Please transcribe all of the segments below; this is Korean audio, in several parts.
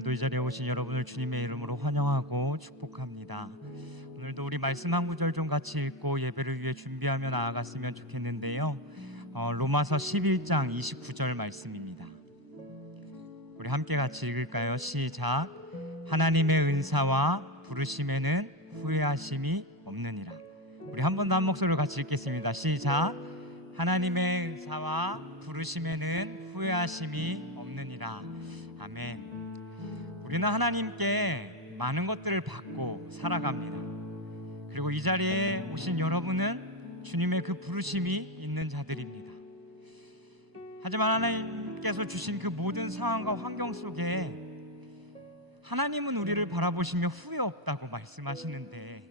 오늘도 이 자리에 오신 여러분을 주님의 이름으로 환영하고 축복합니다. 오늘도 우리 말씀 한 구절 좀 같이 읽고 예배를 위해 준비하며 나아갔으면 좋겠는데요. 로마서 11장 29절 말씀입니다. 우리 함께 같이 읽을까요? 시작. 하나님의 은사와 부르심에는 후회하심이 없느니라. 우리 한 번 더 한 목소리로 같이 읽겠습니다. 시작. 하나님의 은사와 부르심에는 후회하심이 없느니라. 아멘. 우리는 하나님께 많은 것들을 받고 살아갑니다. 그리고 이 자리에 오신 여러분은 주님의 그 부르심이 있는 자들입니다. 하지만 하나님께서 주신 그 모든 상황과 환경 속에 하나님은 우리를 바라보시며 후회 없다고 말씀하시는데,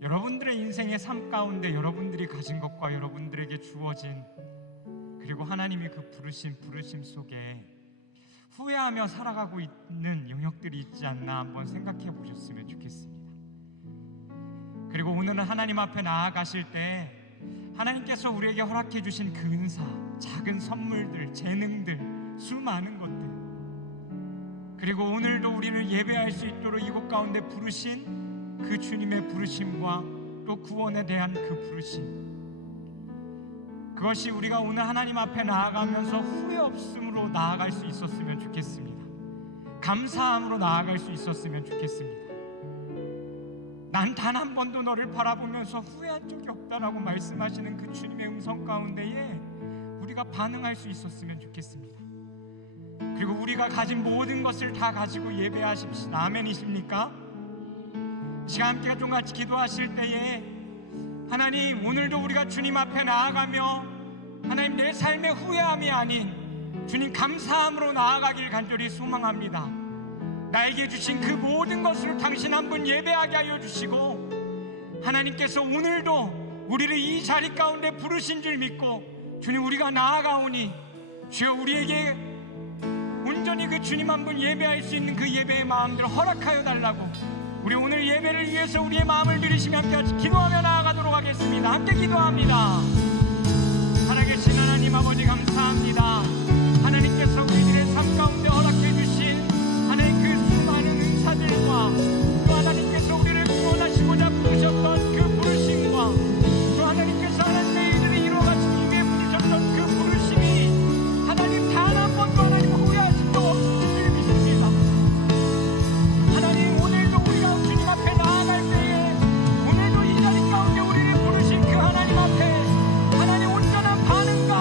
여러분들의 인생의 삶 가운데 여러분들이 가진 것과 여러분들에게 주어진 그리고 하나님의 그 부르심 속에 후회하며 살아가고 있는 영역들이 있지 않나 한번 생각해 보셨으면 좋겠습니다. 그리고 오늘은 하나님 앞에 나아가실 때 하나님께서 우리에게 허락해 주신 그 은사, 작은 선물들, 재능들, 수많은 것들, 그리고 오늘도 우리를 예배할 수 있도록 이곳 가운데 부르신 그 주님의 부르심과 또 구원에 대한 그 부르심, 그것이 우리가 오늘 하나님 앞에 나아가면서 후회 없음으로 나아갈 수 있었으면 좋겠습니다. 감사함으로 나아갈 수 있었으면 좋겠습니다. 난 단 한 번도 너를 바라보면서 후회한 적이 없다라고 말씀하시는 그 주님의 음성 가운데에 우리가 반응할 수 있었으면 좋겠습니다. 그리고 우리가 가진 모든 것을 다 가지고 예배하십시다. 아멘이십니까? 시간 함께 좀 같이 기도하실 때에 하나님, 오늘도 우리가 주님 앞에 나아가며 하나님 내 삶의 후회함이 아닌 주님 감사함으로 나아가길 간절히 소망합니다. 나에게 주신 그 모든 것으로 당신 한 분 예배하게 하여 주시고, 하나님께서 오늘도 우리를 이 자리 가운데 부르신 줄 믿고 주님 우리가 나아가오니 주여 우리에게 온전히 그 주님 한 분 예배할 수 있는 그 예배의 마음들을 허락하여 달라고, 우리 오늘 예배를 위해서 우리의 마음을 들이시며 함께 같이 기도하며 나아가도록 하겠습니다. 함께 기도합니다. 살아계신 하나님 아버지 감사합니다. 하나님께서 우리들의 삶 가운데 허락해 주신 하나님 그 수많은 은사들과 또 하나님께서 우리를 구원하시고자 부르셨던 그 부르심과 또 하나님께서 하나님의 일을 이루어가시기 위해 부르셨던 그 부르심이 하나님 단 한 번도 하나님 후회하신 적 없으신 줄 믿습니다. 하나님, 오늘도 우리가 주님 앞에 나아갈 때에 오늘도 이 자리 가운데 우리를 부르신 그 하나님 앞에 하나님 온전한 반응과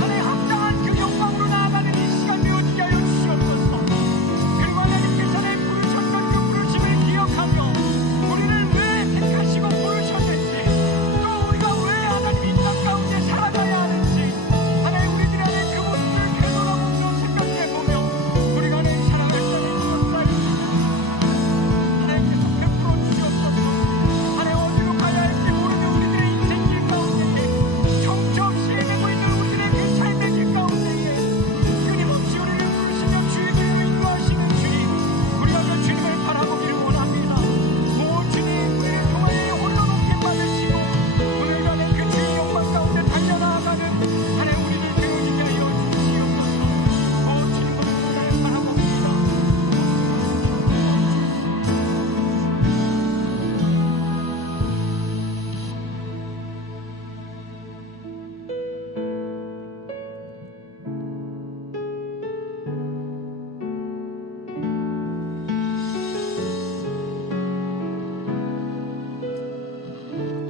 하나님 합당한 그 영광으로 나아가는 이 시간 되어지게 하여 주시옵소서. 그리고 하나님께서 내 부르셨던 그 부르심을 기억하며 우리를 왜 택하시고 부르셨는지, 또 우리가 왜 하나님 이 땅 가운데 살아가야 하는지 하나님 우리들의 안에 그 모습을 되돌아보며 생각해보며 우리가 하나님 살아갈 때는 무엇을 하나님께서 베풀어 주시옵소서. 하나님 어디로 가야 할지 모르는 우리들의 인생길 가운데에, 정처 없이 헤매고 있는 우리들의 그 삶의 길 가운데에 끊임없이 우리를 부르시며 주의 길로 인도하시는 주님, 우리가 그 주님을 바라보기를 원합니다. 오 주님, 우리를 통하여 홀로 높임 받으시고 오늘 가는 그 주의 영광 가운데 달려나아가는 하나님 우리를 되어지게 하여 주시옵소서. 오 주님, 우리를 나를 바라봅니다.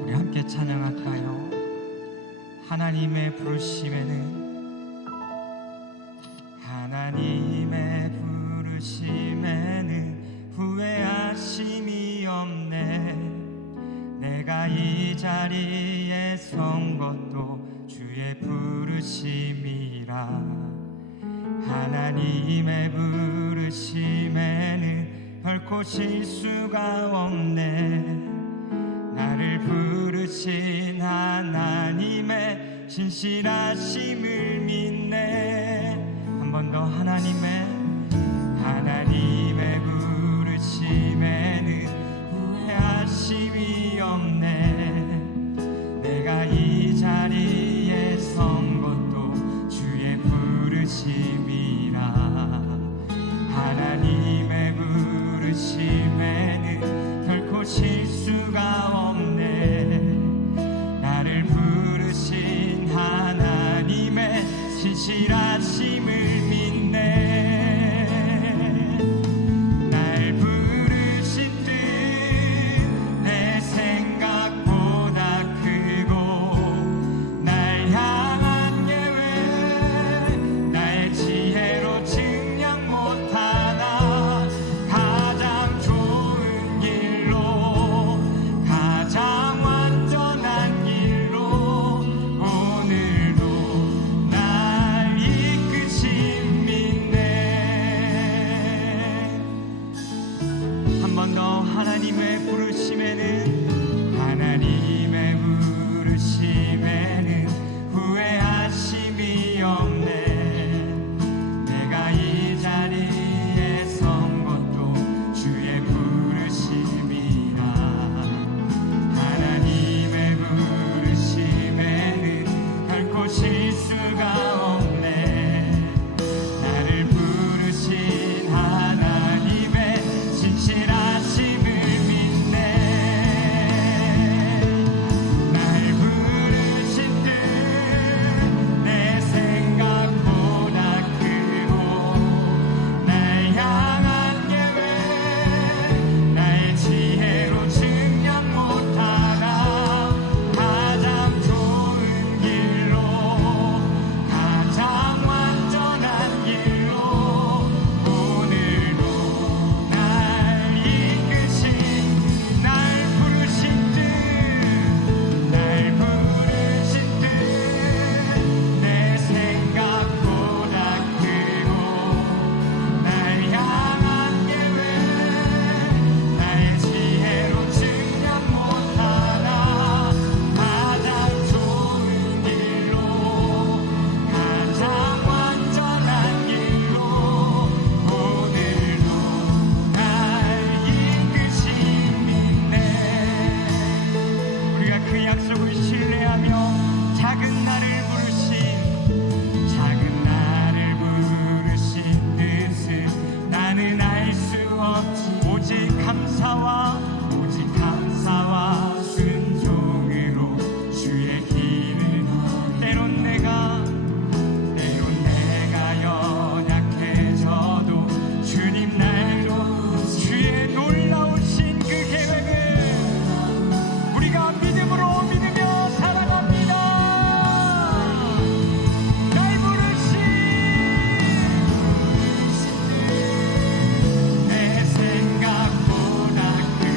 우리 함께 찬양할까요? 하나님의 부르심에는 후회하심이 없네. 내가 이 자리에 선 것도 주의 부르심이라. 하나님의 부르심에는 결코 실수가 없네. 나를 부르신 하나님의 신실하심을 믿네. 한 번 더 하나님의 부르심에는 후회하심이 없네. 내가 이 자리에 선 것도 주의 부르심이라. 하나님 하나님의 부르심에는 후회하심이 없네. 내가 이 자리에 선 것도 주의 부르심이라. 하나님의 부르심에는 결코 실수가 없네. 나를 부르신 하나님의 진실하심을 믿네. 날 부르신 뜻 내 생각보다 크고, 날 향한 계획 나의 지혜로 증량 못하나. 가장 좋은 길로, 가장 완전한 길로 오늘도 날 이끄신, 날 부르신 뜻, 날 부르신 뜻 내 생각보다 크고, 날 향한 계획 나의 지혜로 증량 못하나. 가장 좋은 길로, 가장 완전한 길로 오늘도 날 이끄신 믿네. 우리가 그 약속을 신뢰하며 작은 나를 부르신 뜻을 나는 알 수 없지. 오직 감사와 순종으로 주의 길을. 때론 내가 연약해져도 주님 날로 주의 놀라우신 그 계획을 우리가 믿음으로 믿으며 살아갑니다. 날 부르신 내 생각보다 크고,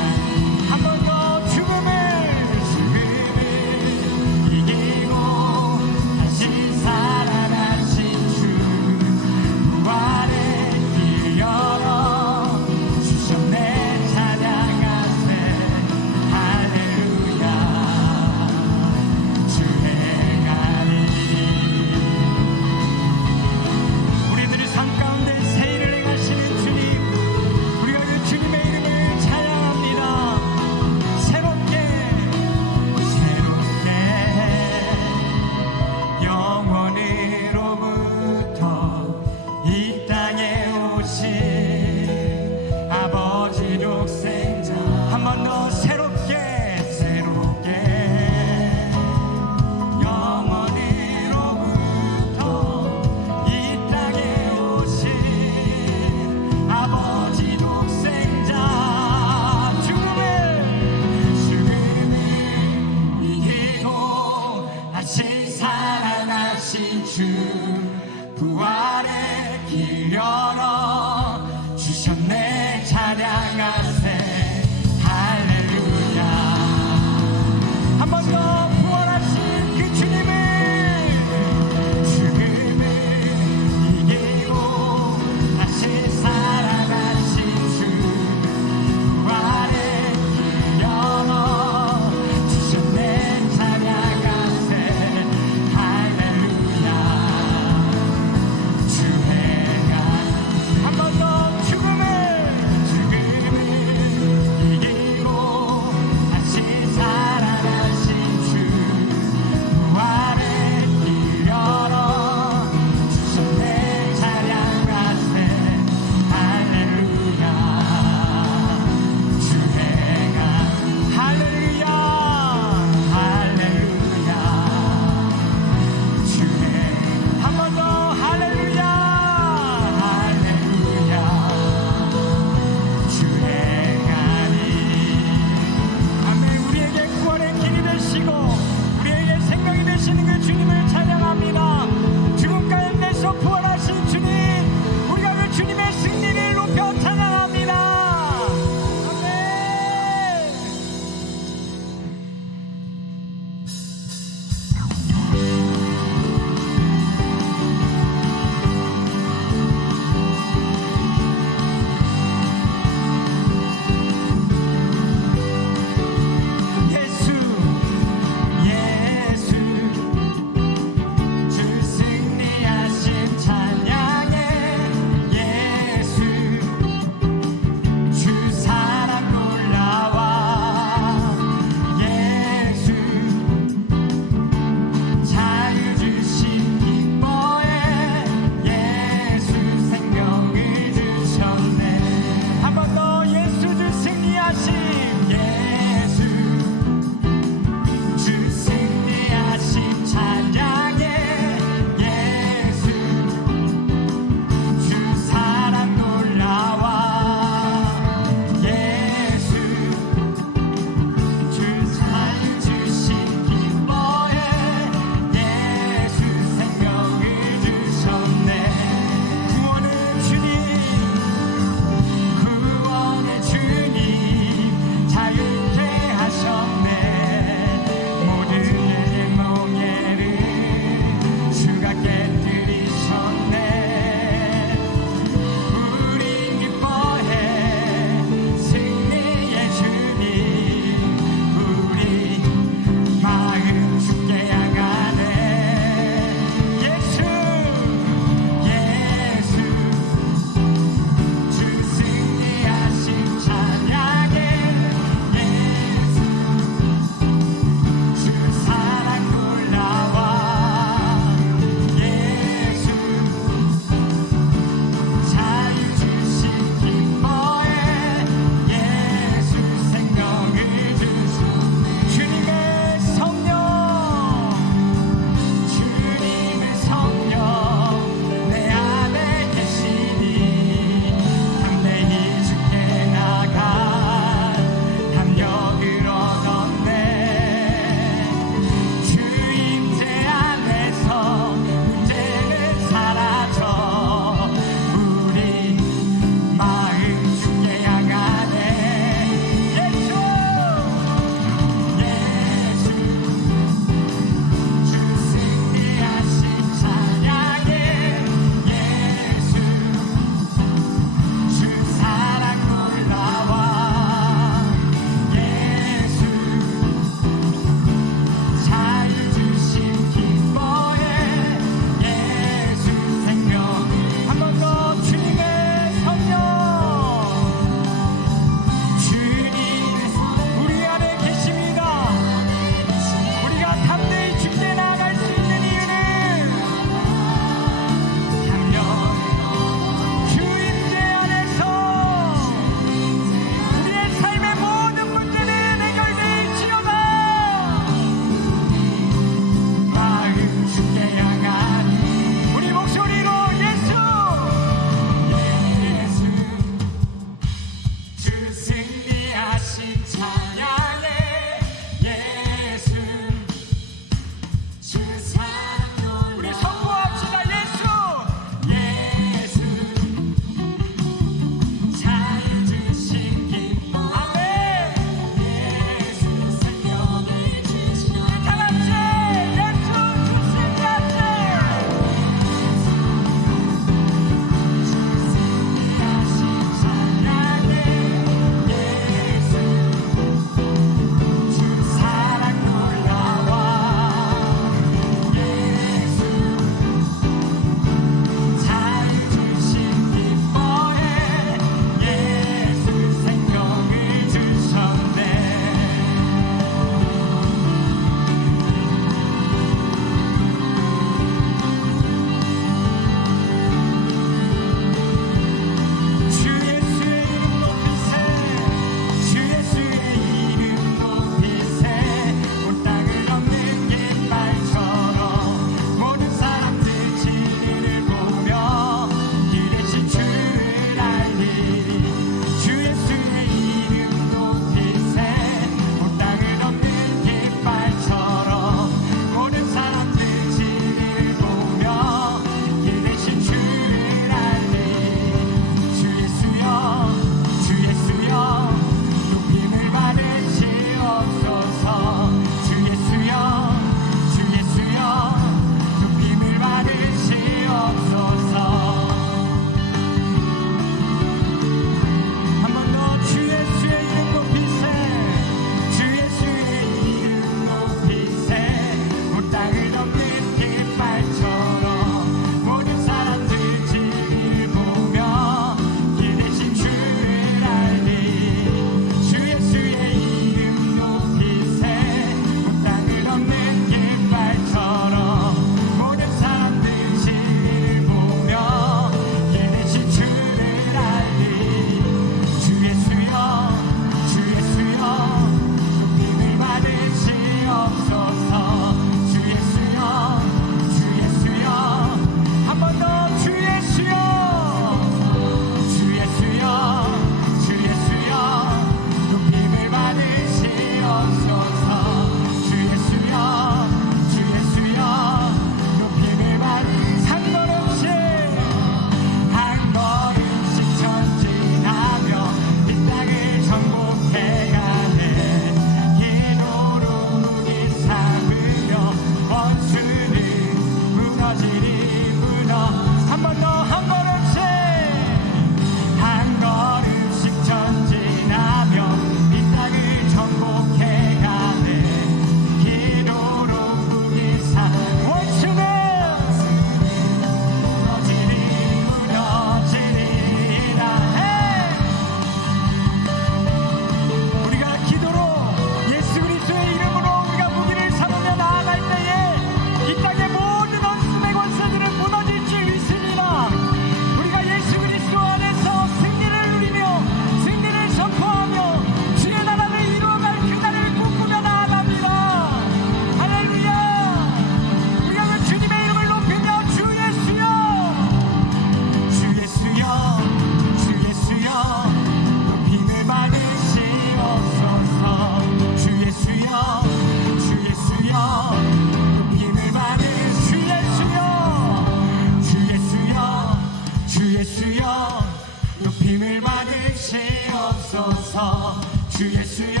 주 예수여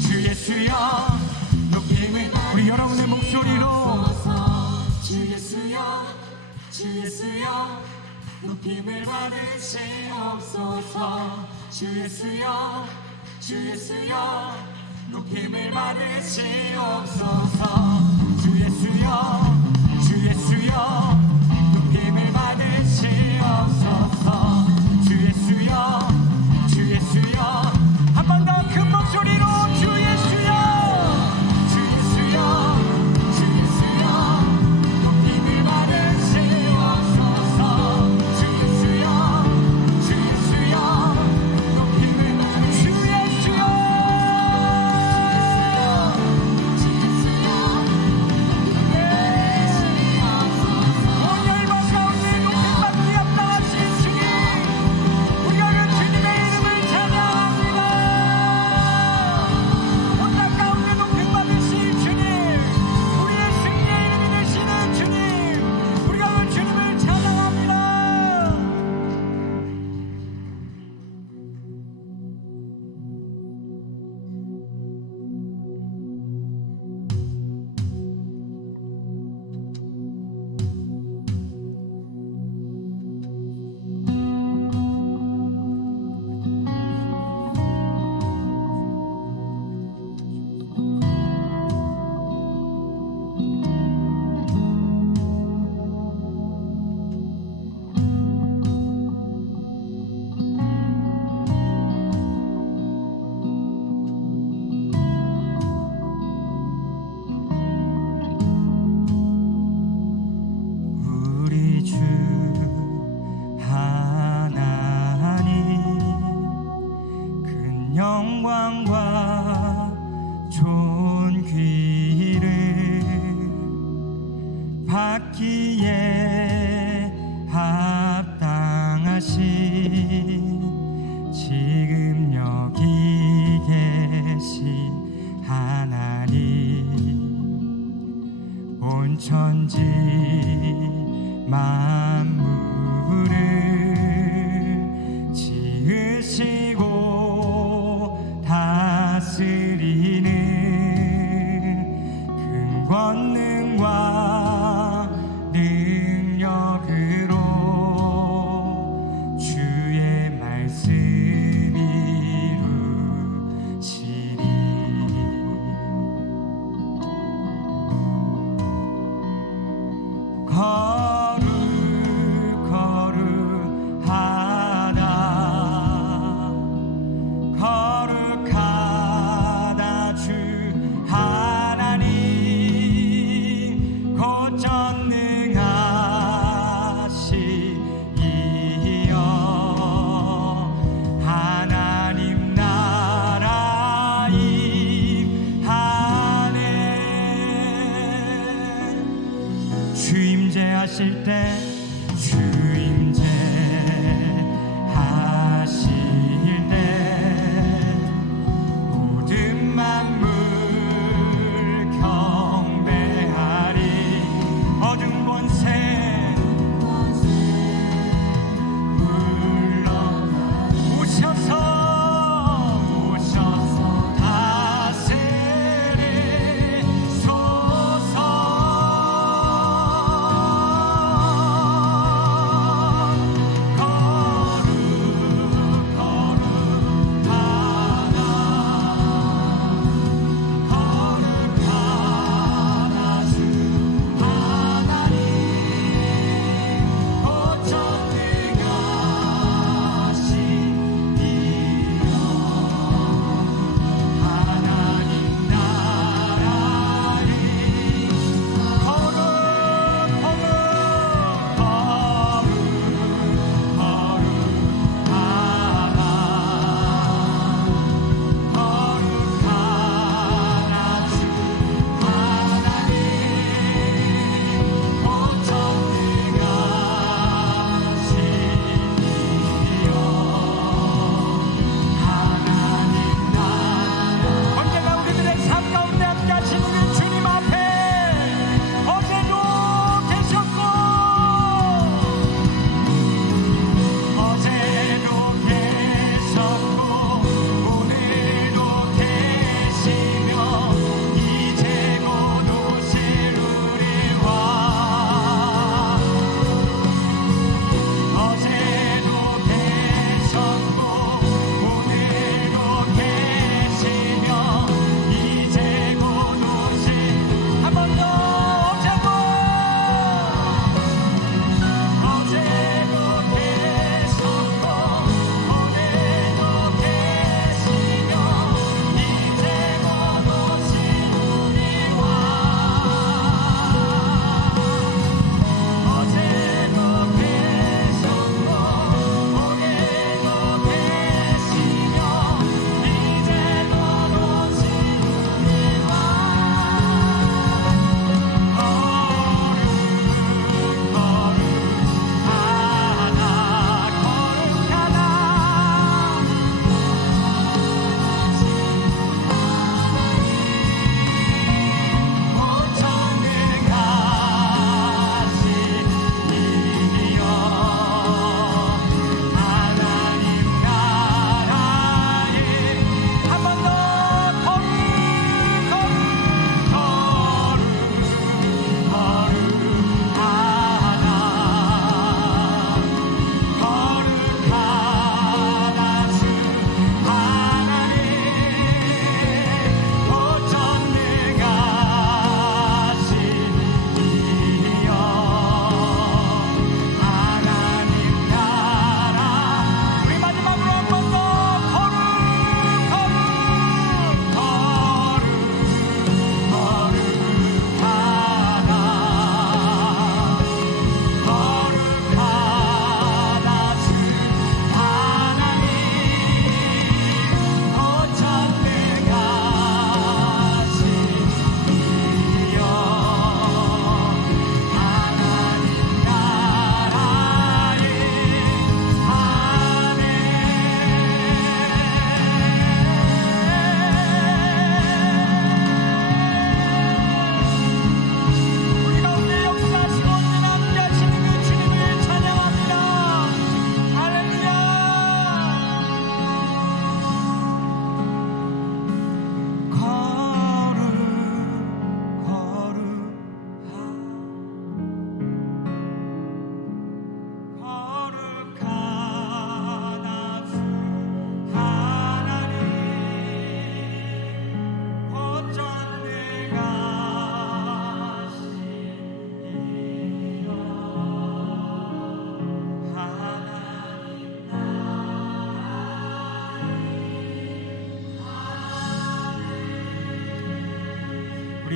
주 예수여 높임을 우리 여러분의 목소리로 주 예수여 주 예수여 높임을 받으시옵소서 주 예수여 주 예수여 높임을 받으시옵소서 주 예수여 주 예수여 높임을 받으시옵소서 주 예수여 주 예수여 한 번 더 큰 목소리로 주 예수여 주 예수여 주 예수여 높임을 받으시옵소서 주 예수여 주 예수여 높임을 주 예수여 영광과 존귀를 받기에 합당하신 지금 여기 계신 하나님 온 천지 만물을 지으시고 다스리는 큰 권능과 능력으로 주의 말씀 이루시리 거룩하다 주 하나님 곧 전능하시이여 하나님 나라 임하네 주 임재하실 때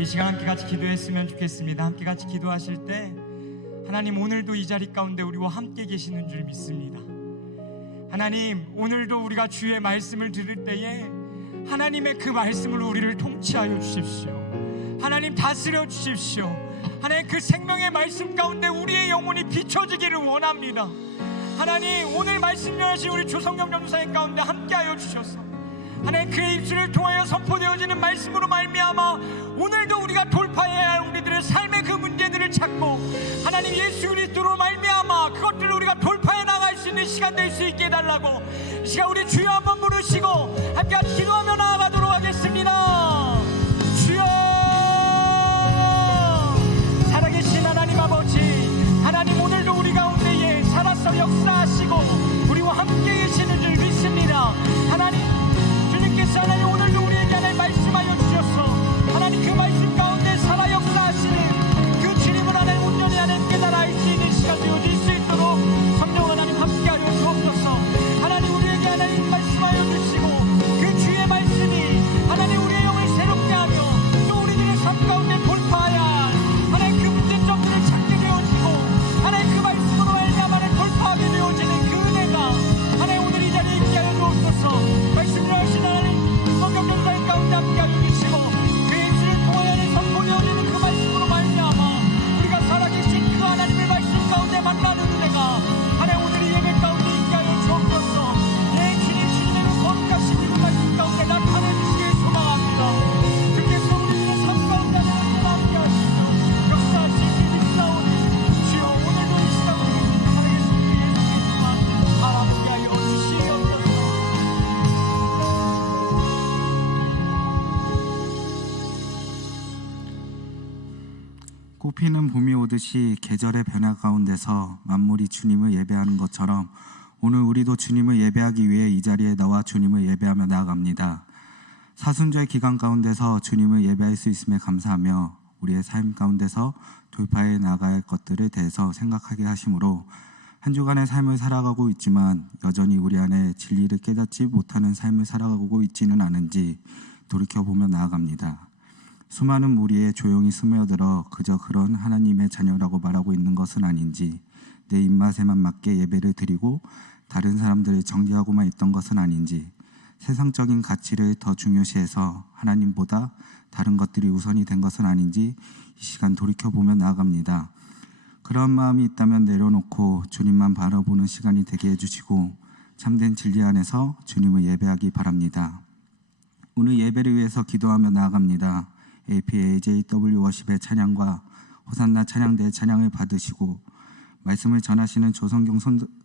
이 시간 함께 같이 기도했으면 좋겠습니다. 함께 같이 기도하실 때 하나님, 오늘도 이 자리 가운데 우리와 함께 계시는 줄 믿습니다. 하나님, 오늘도 우리가 주의 말씀을 들을 때에 하나님의 그 말씀으로 우리를 통치하여 주십시오. 하나님, 다스려 주십시오. 하나님, 그 생명의 말씀 가운데 우리의 영혼이 비춰지기를 원합니다. 하나님, 오늘 말씀 전하신 우리 조성경 전도사님 가운데 함께하여 주셔서 하나님, 그의 입술을 통하여 선포되어지는 말씀으로 말미암아 오늘도 우리가 돌파해야 할 우리들의 삶의 그 문제들을 찾고 하나님, 예수 그리스도로 말미암아 그것들을 우리가 돌파해 나갈 수 있는 시간 될 수 있게 해달라고 이 시간 우리 주여 한번 부르시고 함께 같이 기도하며 나아가도록 하겠습니다. 주여, 살아계신 하나님 아버지, 하나님, 오늘도 우리 가운데에 살아서 역사하시고 우리와 함께 계시는 줄 믿습니다. 하나님, 주님께서 하나님 오늘도 우리에게 하나님 말씀하여 주셨어. 하나님, 그 말씀 가운데 살아 역사하시는 그 주님을 하나님 온전히 하나님 깨달아 알 수 있는 시간 되어질 수 있도록 성령 하나님 함께하여 주옵소서. 하나님, 우리에게 하나님 말씀하여 주시고 그 주의 말씀이 하나님 우리의 영을 새롭게 하며 또 우리들의 삶 가운데 돌파하야 하나님 그 문제점들을 찾게 되어지고 하나님 그 말씀으로 말미암아 돌파하게 되어지는 그 은혜가 하나님 오늘 이 자리에 있게 하여 주옵소서. 말씀을 하신 하나님 성경 전도사님 가운데 함께하여 주시고 그의 입술을 통하여 선포되어지는 그 말씀으로 말미암아 우리가 살아계신 그 하나님의 말씀 가운데 만나는 은혜가 하나님 오늘 이 예배 가운데 있게 하여 주옵소서. 내 주님의 그 거룩하신 그 말씀 가운데 나타내 주시길 소망합니다. 주께서 우리들의 삶 가운데 하나님 함께하시고 역사하신 그 믿사오니 주여, 오늘도 이 시간을 살아계신 그 예수의 이름으로 바라보게 하여 주시옵소서. 꽃피는 봄이 오듯이 계절의 변화 가운데서 만물이 주님을 예배하는 것처럼 오늘 우리도 주님을 예배하기 위해 이 자리에 나와 주님을 예배하며 나아갑니다. 사순절 기간 가운데서 주님을 예배할 수 있음에 감사하며 우리의 삶 가운데서 돌파해 나가야 할 것들에 대해서 생각하게 하심으로 한 주간의 삶을 살아가고 있지만 여전히 우리 안에 진리를 깨닫지 못하는 삶을 살아가고 있지는 않은지 돌이켜보며 나아갑니다. 수많은 무리에 조용히 스며들어 그저 그런 하나님의 자녀라고 말하고 있는 것은 아닌지, 내 입맛에만 맞게 예배를 드리고 다른 사람들을 정죄하고만 있던 것은 아닌지, 세상적인 가치를 더 중요시해서 하나님보다 다른 것들이 우선이 된 것은 아닌지 이 시간 돌이켜보며 나아갑니다. 그런 마음이 있다면 내려놓고 주님만 바라보는 시간이 되게 해주시고 참된 진리 안에서 주님을 예배하기 바랍니다. 오늘 예배를 위해서 기도하며 나아갑니다. APAJW 워십의 찬양과 호산나 찬양대의 찬양을 받으시고 말씀을 전하시는 조성경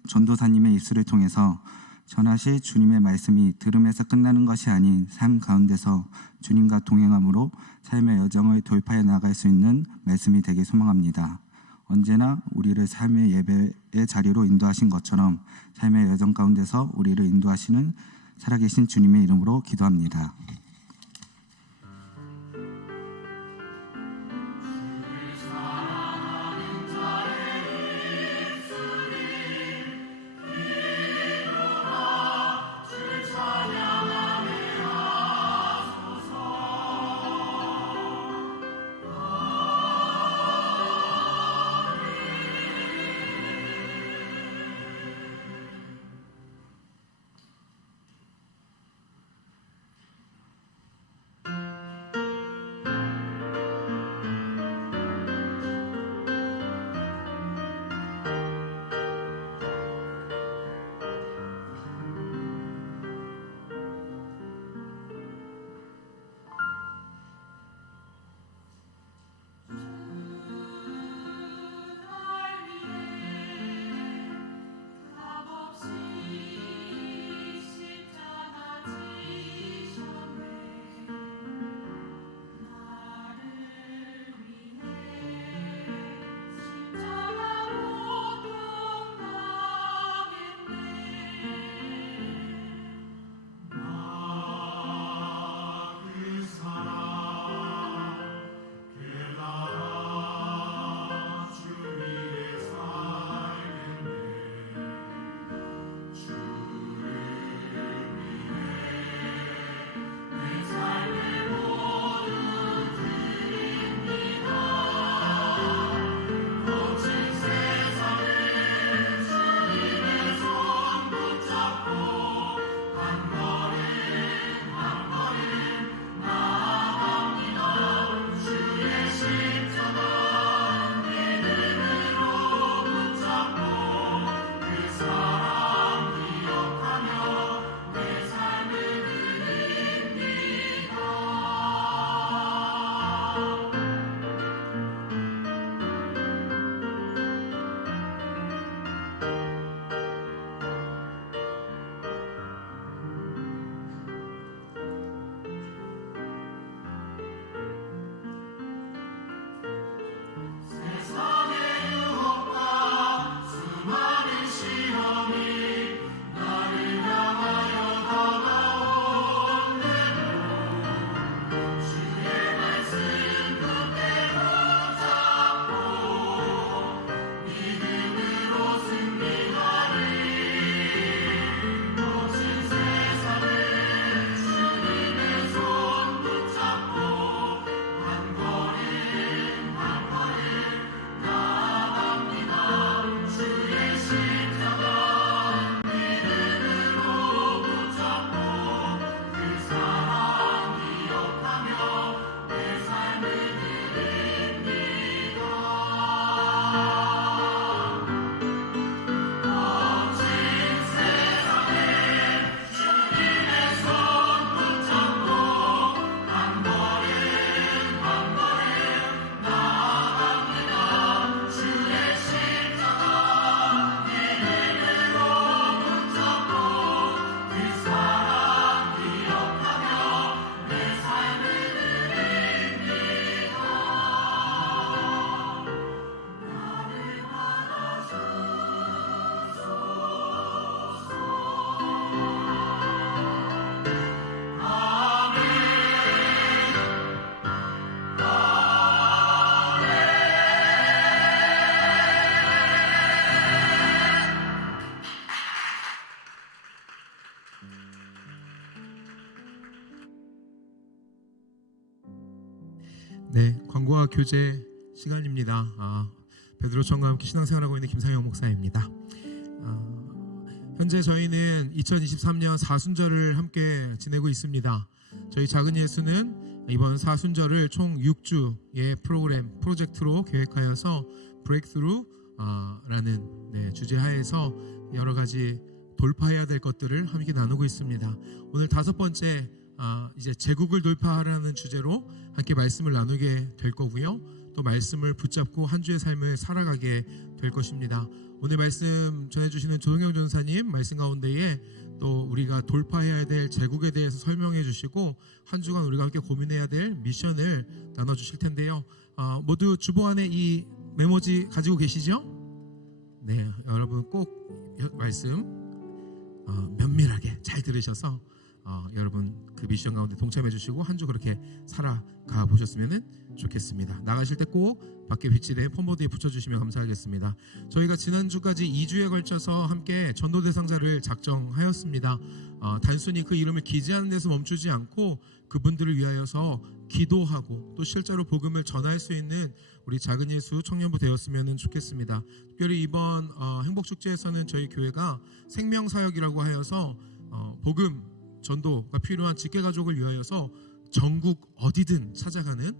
전도사님의 입술을 통해서 전하실 주님의 말씀이 들음에서 끝나는 것이 아닌 삶 가운데서 주님과 동행함으로 삶의 여정을 돌파해 나갈 수 있는 말씀이 되길 소망합니다. 언제나 우리를 삶의 예배의 자리로 인도하신 것처럼 삶의 여정 가운데서 우리를 인도하시는 살아계신 주님의 이름으로 기도합니다. 교제 시간입니다. 베드로천과 함께 신앙생활하고 있는 김상영 목사입니다. 현재 저희는 2023년 사순절을 함께 지내고 있습니다. 저희 작은 예수는 이번 사순절을 총 6주의 프로젝트로 계획하여서 브레이크스루라는 주제 하에서 여러 가지 돌파해야 될 것들을 함께 나누고 있습니다. 오늘 5번째 이제 제국을 돌파하라는 주제로 함께 말씀을 나누게 될 거고요. 또 말씀을 붙잡고 한 주의 삶을 살아가게 될 것입니다. 오늘 말씀 전해주시는 조동영 전사님 말씀 가운데에 또 우리가 돌파해야 될 제국에 대해서 설명해 주시고 한 주간 우리가 함께 고민해야 될 미션을 나눠주실 텐데요. 모두 주보 안에 이 메모지 가지고 계시죠? 네, 여러분 꼭 말씀 면밀하게 잘 들으셔서 여러분 그 미션 가운데 동참해 주시고 한 주 그렇게 살아가 보셨으면 좋겠습니다. 나가실 때 꼭 밖에 비치된 폰보드에 붙여주시면 감사하겠습니다. 저희가 지난주까지 2주에 걸쳐서 함께 전도 대상자를 작정하였습니다. 단순히 그 이름을 기재하는 데서 멈추지 않고 그분들을 위하여서 기도하고 또 실제로 복음을 전할 수 있는 우리 작은 예수 청년부 되었으면 좋겠습니다. 특별히 이번 행복축제에서는 저희 교회가 생명사역이라고 하여서 복음 전도가 필요한 직계가족을 위하여서 전국 어디든 찾아가는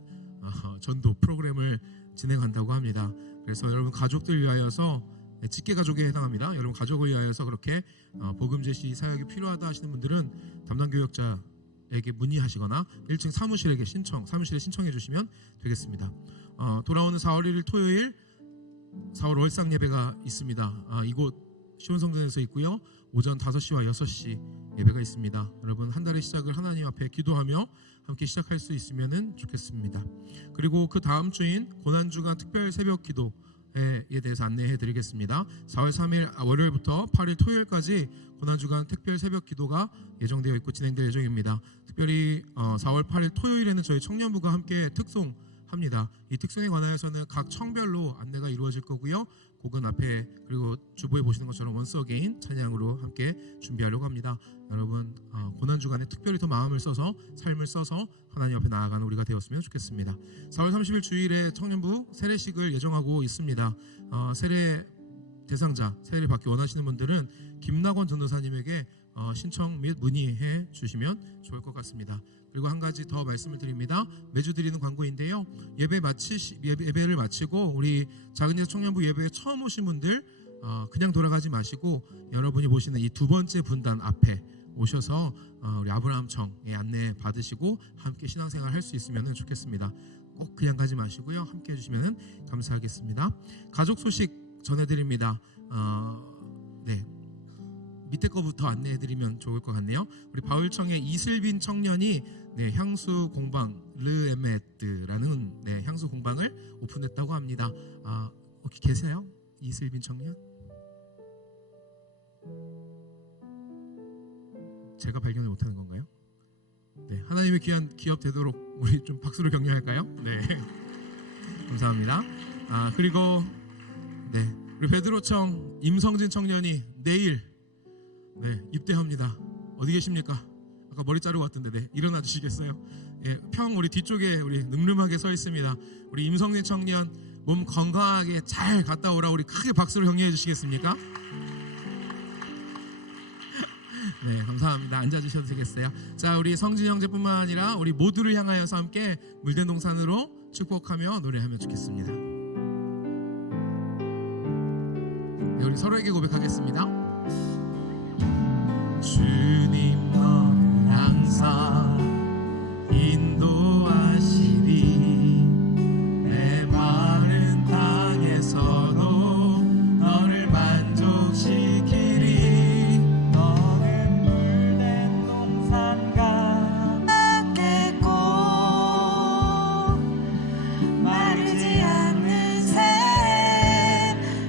전도 프로그램을 진행한다고 합니다. 그래서 여러분 가족들 위하여서 직계가족에 해당합니다. 여러분 가족을 위하여서 그렇게 복음 제시 사역이 필요하다 하시는 분들은 담당 교역자에게 문의하시거나 1층 사무실에 신청해 주시면 되겠습니다. 돌아오는 4월 1일 토요일 4월 월상 예배가 있습니다. 이곳 시온성전에서 있고요. 오전 5시와 6시 예배가 있습니다. 여러분 한 달의 시작을 하나님 앞에 기도하며 함께 시작할 수 있으면 좋겠습니다. 그리고 그 다음 주인 고난주간 특별 새벽 기도에 대해서 안내해 드리겠습니다. 4월 3일 월요일부터 8일 토요일까지 고난주간 특별 새벽 기도가 예정되어 있고 진행될 예정입니다. 특별히 4월 8일 토요일에는 저희 청년부가 함께 특송합니다. 이 특송에 관하여서는 각 청별로 안내가 이루어질 거고요. 곡은 앞에 그리고 주보에 보시는 것처럼 원스 어게인 찬양으로 함께 준비하려고 합니다. 여러분 고난주간에 특별히 더 마음을 써서 삶을 써서 하나님 앞에 나아가는 우리가 되었으면 좋겠습니다. 4월 30일 주일에 청년부 세례식을 예정하고 있습니다. 세례 대상자 세례를 받기 원하시는 분들은 김낙원 전도사님에게 신청 및 문의해 주시면 좋을 것 같습니다. 그리고 한 가지 더 말씀을 드립니다. 매주 드리는 광고인데요. 예배를 마치고 우리 작은 예수 청년부 예배에 처음 오신 분들 그냥 돌아가지 마시고 여러분이 보시는 이 2번째 분단 앞에 오셔서 우리 아브라함청에 안내 받으시고 함께 신앙생활 할 수 있으면 좋겠습니다. 꼭 그냥 가지 마시고요. 함께 해주시면 감사하겠습니다. 가족 소식 전해드립니다. 네. 밑에 거부터 안내해드리면 좋을 것 같네요. 우리 바울청의 이슬빈 청년이 향수 공방 르에메트라는 향수 공방을 오픈했다고 합니다. 혹시 계세요? 이슬빈 청년? 제가 발견을 못하는 건가요? 네, 하나님의 귀한 기업 되도록 우리 좀 박수로 격려할까요? 네, 감사합니다. 그리고 우리 베드로청 임성진 청년이 내일 입대합니다. 어디 계십니까? 아까 머리 자르고 왔던데 일어나 주시겠어요? 평 우리 뒤쪽에 우리 늠름하게 서 있습니다. 우리 임성진 청년 몸 건강하게 잘 갔다 오라 우리 크게 박수로 격려해 주시겠습니까? 네, 감사합니다. 앉아주셔도 되겠어요. 자, 우리 성진 형제뿐만 아니라 우리 모두를 향하여서 함께 물된 동산으로 축복하며 노래하면 좋겠습니다. 네, 우리 서로에게 고백하겠습니다. 주님 너를 항상 인도하시리 내 마른 땅에서도 너를 만족시키리 너는 물된 동산과 겠고 마르지 않는 샘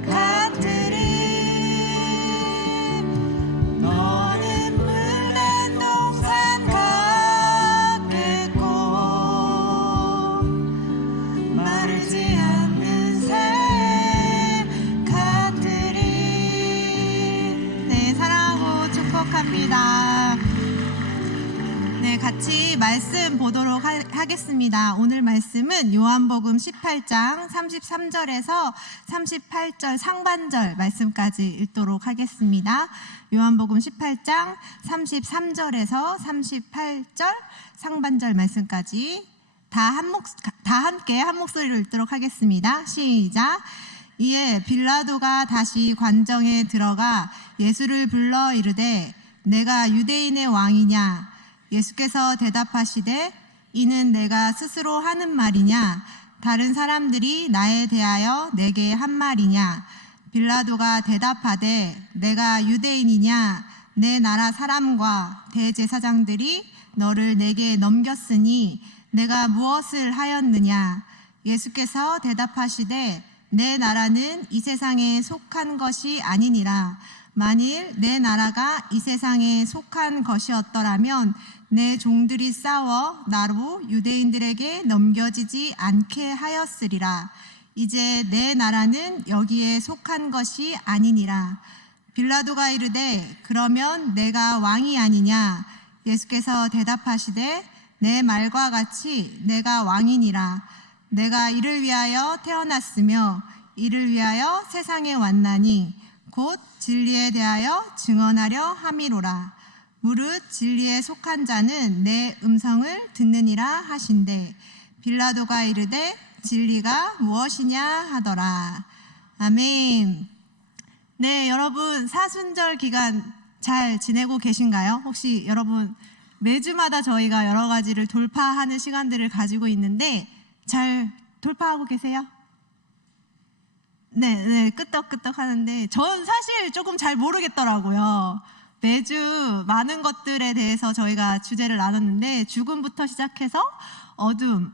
같으리 너는 물된 동산 같겠고 마르지 않는 샘 같으리. 네, 사랑하고 축복합니다. 네, 같이 말씀 보도록 하겠습니다. 오늘 말씀은 요한복음 18장 33절에서 38절 상반절 말씀까지 읽도록 하겠습니다. 요한복음 18장 33절에서 38절 상반절 말씀까지 다 함께 한 목소리로 읽도록 하겠습니다. 시작. 이에 빌라도가 다시 관정에 들어가 예수를 불러 이르되 내가 유대인의 왕이냐? 예수께서 대답하시되 이는 내가 스스로 하는 말이냐? 다른 사람들이 나에 대하여 내게 한 말이냐? 빌라도가 대답하되 내가 유대인이냐? 내 나라 사람과 대제사장들이 너를 내게 넘겼으니 내가 무엇을 하였느냐? 예수께서 대답하시되 내 나라는 이 세상에 속한 것이 아니니라. 만일 내 나라가 이 세상에 속한 것이었더라면 내 종들이 싸워 나로 유대인들에게 넘겨지지 않게 하였으리라. 이제 내 나라는 여기에 속한 것이 아니니라. 빌라도가 이르되 그러면 내가 왕이 아니냐? 예수께서 대답하시되 내 말과 같이 내가 왕이니라. 내가 이를 위하여 태어났으며 이를 위하여 세상에 왔나니 곧 진리에 대하여 증언하려 함이로라. 무릇 진리에 속한 자는 내 음성을 듣느니라 하신대 빌라도가 이르되 진리가 무엇이냐 하더라. 아멘. 네, 여러분 사순절 기간 잘 지내고 계신가요? 혹시 여러분 매주마다 저희가 여러 가지를 돌파하는 시간들을 가지고 있는데 잘 돌파하고 계세요? 네, 끄떡끄떡 하는데 전 사실 조금 잘 모르겠더라고요. 매주 많은 것들에 대해서 저희가 주제를 나눴는데 죽음부터 시작해서 어둠,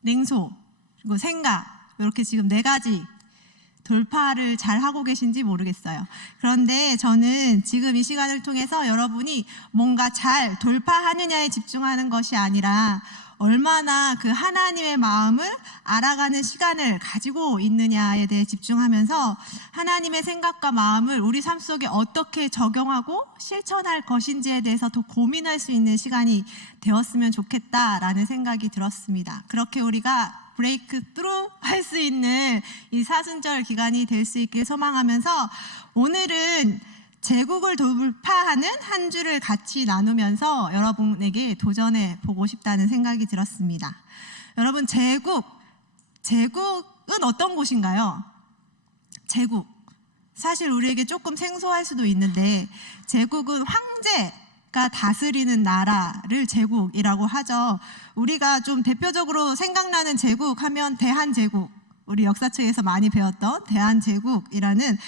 냉소, 그리고 생각 이렇게 지금 4가지 돌파를 잘 하고 계신지 모르겠어요. 그런데 저는 지금 이 시간을 통해서 여러분이 뭔가 잘 돌파하느냐에 집중하는 것이 아니라 얼마나 그 하나님의 마음을 알아가는 시간을 가지고 있느냐에 대해 집중하면서 하나님의 생각과 마음을 우리 삶 속에 어떻게 적용하고 실천할 것인지에 대해서 더 고민할 수 있는 시간이 되었으면 좋겠다라는 생각이 들었습니다. 그렇게 우리가 브레이크 스루 할 수 있는 이 사순절 기간이 될 수 있길 소망하면서 오늘은 제국을 돌파하는 한 주를 같이 나누면서 여러분에게 도전해 보고 싶다는 생각이 들었습니다. 여러분, 제국은 어떤 곳인가요? 제국. 사실 우리에게 조금 생소할 수도 있는데 제국은 황제가 다스리는 나라를 제국이라고 하죠. 우리가 좀 대표적으로 생각나는 제국 하면 대한제국, 우리 역사책에서 많이 배웠던 대한제국이라는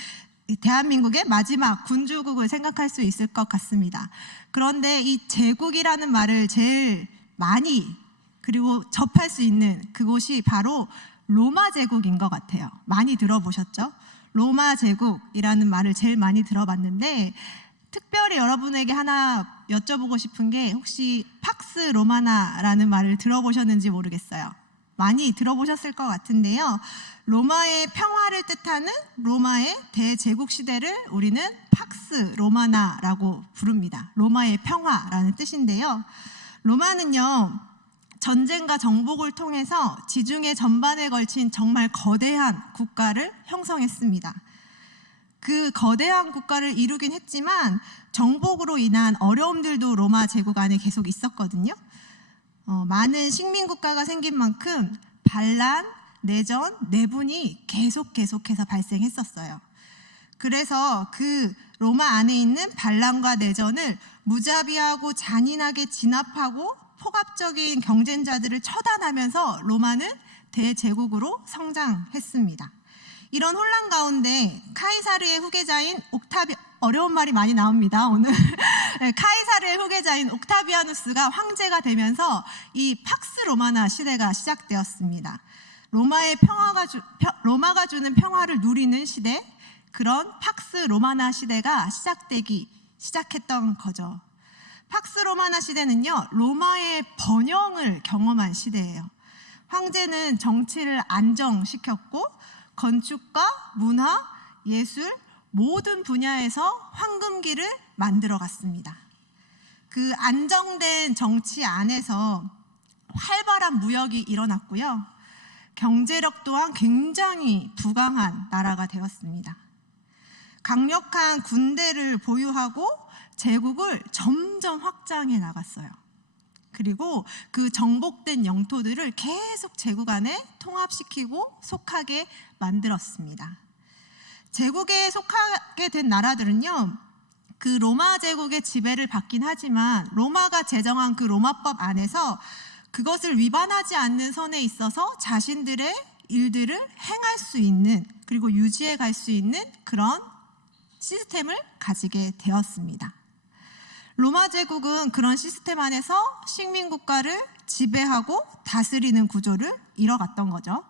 대한민국의 마지막 군주국을 생각할 수 있을 것 같습니다. 그런데 이 제국이라는 말을 제일 많이 그리고 접할 수 있는 그곳이 바로 로마 제국인 것 같아요. 많이 들어보셨죠? 로마 제국이라는 말을 제일 많이 들어봤는데 특별히 여러분에게 하나 여쭤보고 싶은 게 혹시 팍스 로마나라는 말을 들어보셨는지 모르겠어요. 많이 들어보셨을 것 같은데요. 로마의 평화를 뜻하는 로마의 대제국 시대를 우리는 팍스 로마나라고 부릅니다. 로마의 평화라는 뜻인데요. 로마는요, 전쟁과 정복을 통해서 지중해 전반에 걸친 정말 거대한 국가를 형성했습니다. 그 거대한 국가를 이루긴 했지만 정복으로 인한 어려움들도 로마 제국 안에 계속 있었거든요. 많은 식민국가가 생긴 만큼 반란, 내전, 내분이 계속해서 발생했었어요. 그래서 그 로마 안에 있는 반란과 내전을 무자비하고 잔인하게 진압하고 폭압적인 경쟁자들을 처단하면서 로마는 대제국으로 성장했습니다. 이런 혼란 가운데 카이사르의 후계자인 어려운 말이 많이 나옵니다, 오늘. 카이사르의 후계자인 옥타비아누스가 황제가 되면서 이 팍스 로마나 시대가 시작되었습니다. 로마가 주는 평화를 누리는 시대, 그런 팍스 로마나 시대가 시작했던 거죠. 팍스 로마나 시대는요, 로마의 번영을 경험한 시대예요. 황제는 정치를 안정시켰고 건축과 문화, 예술 모든 분야에서 황금기를 만들어 갔습니다. 그 안정된 정치 안에서 활발한 무역이 일어났고요. 경제력 또한 굉장히 부강한 나라가 되었습니다. 강력한 군대를 보유하고 제국을 점점 확장해 나갔어요. 그리고 그 정복된 영토들을 계속 제국 안에 통합시키고 속하게 만들었습니다. 제국에 속하게 된 나라들은요, 그 로마 제국의 지배를 받긴 하지만 로마가 제정한 그 로마법 안에서 그것을 위반하지 않는 선에 있어서 자신들의 일들을 행할 수 있는, 그리고 유지해 갈 수 있는 그런 시스템을 가지게 되었습니다. 로마 제국은 그런 시스템 안에서 식민국가를 지배하고 다스리는 구조를 이뤄갔던 거죠.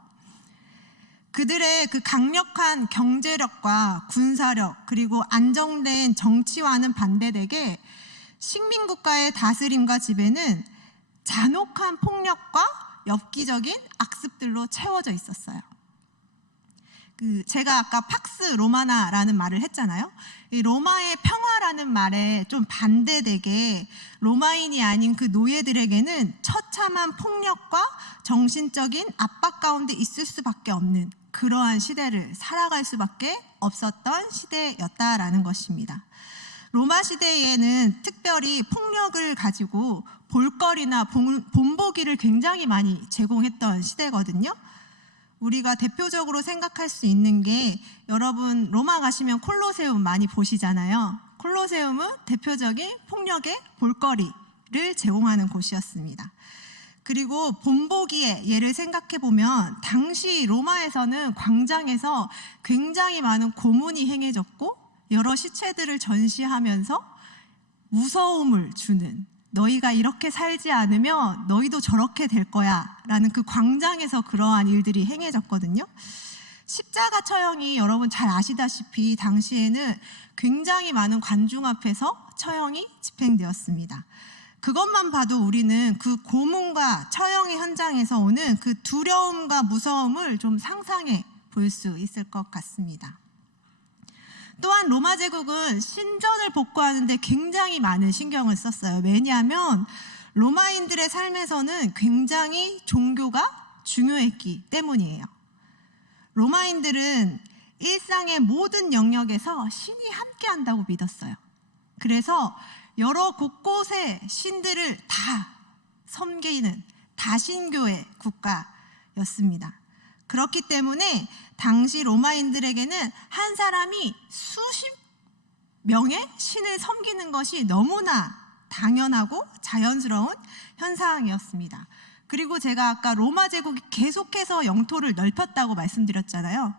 그들의 그 강력한 경제력과 군사력, 그리고 안정된 정치와는 반대되게 식민국가의 다스림과 지배는 잔혹한 폭력과 엽기적인 악습들로 채워져 있었어요. 제가 아까 팍스 로마나라는 말을 했잖아요. 이 로마의 평화라는 말에 좀 반대되게 로마인이 아닌 그 노예들에게는 처참한 폭력과 정신적인 압박 가운데 있을 수밖에 없는 그러한 시대를 살아갈 수밖에 없었던 시대였다라는 것입니다. 로마 시대에는 특별히 폭력을 가지고 볼거리나 본보기를 굉장히 많이 제공했던 시대거든요. 우리가 대표적으로 생각할 수 있는 게, 여러분 로마 가시면 콜로세움 많이 보시잖아요. 콜로세움은 대표적인 폭력의 볼거리를 제공하는 곳이었습니다. 그리고 본보기의 예를 생각해 보면 당시 로마에서는 광장에서 굉장히 많은 고문이 행해졌고 여러 시체들을 전시하면서 무서움을 주는, 너희가 이렇게 살지 않으면 너희도 저렇게 될 거야 라는 그 광장에서 그러한 일들이 행해졌거든요. 십자가 처형이 여러분 잘 아시다시피 당시에는 굉장히 많은 관중 앞에서 처형이 집행되었습니다. 그것만 봐도 우리는 그 고문과 처형의 현장에서 오는 그 두려움과 무서움을 좀 상상해 볼 수 있을 것 같습니다. 또한 로마 제국은 신전을 복구하는데 굉장히 많은 신경을 썼어요. 왜냐하면 로마인들의 삶에서는 굉장히 종교가 중요했기 때문이에요. 로마인들은 일상의 모든 영역에서 신이 함께한다고 믿었어요. 그래서 여러 곳곳에 신들을 다 섬기는 다신교의 국가였습니다. 그렇기 때문에 당시 로마인들에게는 한 사람이 수십 명의 신을 섬기는 것이 너무나 당연하고 자연스러운 현상이었습니다. 그리고 제가 아까 로마 제국이 계속해서 영토를 넓혔다고 말씀드렸잖아요.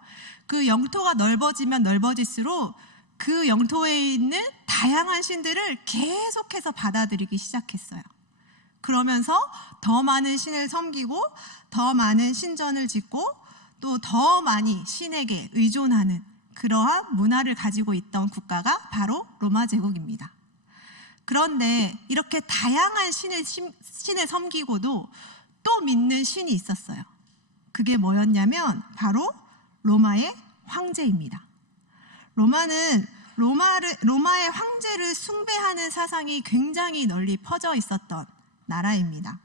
그 영토가 넓어지면 넓어질수록 그 영토에 있는 다양한 신들을 계속해서 받아들이기 시작했어요. 그러면서 더 많은 신을 섬기고 더 많은 신전을 짓고 또 더 많이 신에게 의존하는 그러한 문화를 가지고 있던 국가가 바로 로마 제국입니다. 그런데 이렇게 다양한 신을 섬기고도 또 믿는 신이 있었어요. 그게 뭐였냐면 바로 로마의 황제입니다. 로마는 로마의 황제를 숭배하는 사상이 굉장히 널리 퍼져 있었던 나라입니다.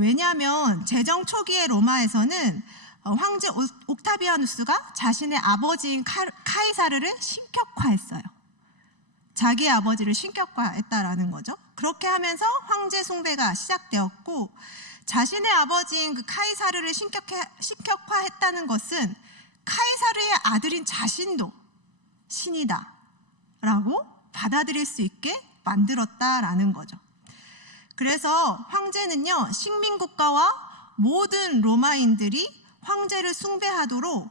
왜냐하면 제정 초기의 로마에서는 황제 옥타비아누스가 자신의 아버지인 카이사르를 신격화했어요. 자기 아버지를 신격화했다라는 거죠. 그렇게 하면서 황제 숭배가 시작되었고, 자신의 아버지인 그 카이사르를 신격화했다는 것은 카이사르의 아들인 자신도 신이다라고 받아들일 수 있게 만들었다라는 거죠. 그래서 황제는요, 식민국가와 모든 로마인들이 황제를 숭배하도록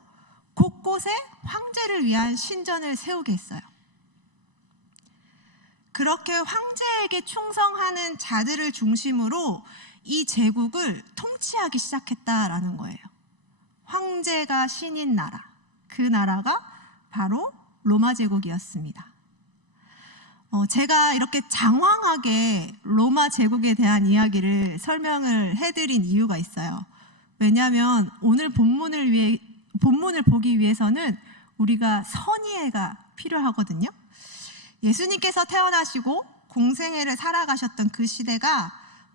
곳곳에 황제를 위한 신전을 세우게 했어요. 그렇게 황제에게 충성하는 자들을 중심으로 이 제국을 통치하기 시작했다라는 거예요. 황제가 신인 나라, 그 나라가 바로 로마 제국이었습니다. 제가 이렇게 장황하게 로마 제국에 대한 이야기를 설명을 해드린 이유가 있어요. 왜냐하면 오늘 본문을 보기 위해서는 우리가 선의해가 필요하거든요. 예수님께서 태어나시고 공생애를 살아가셨던 그 시대가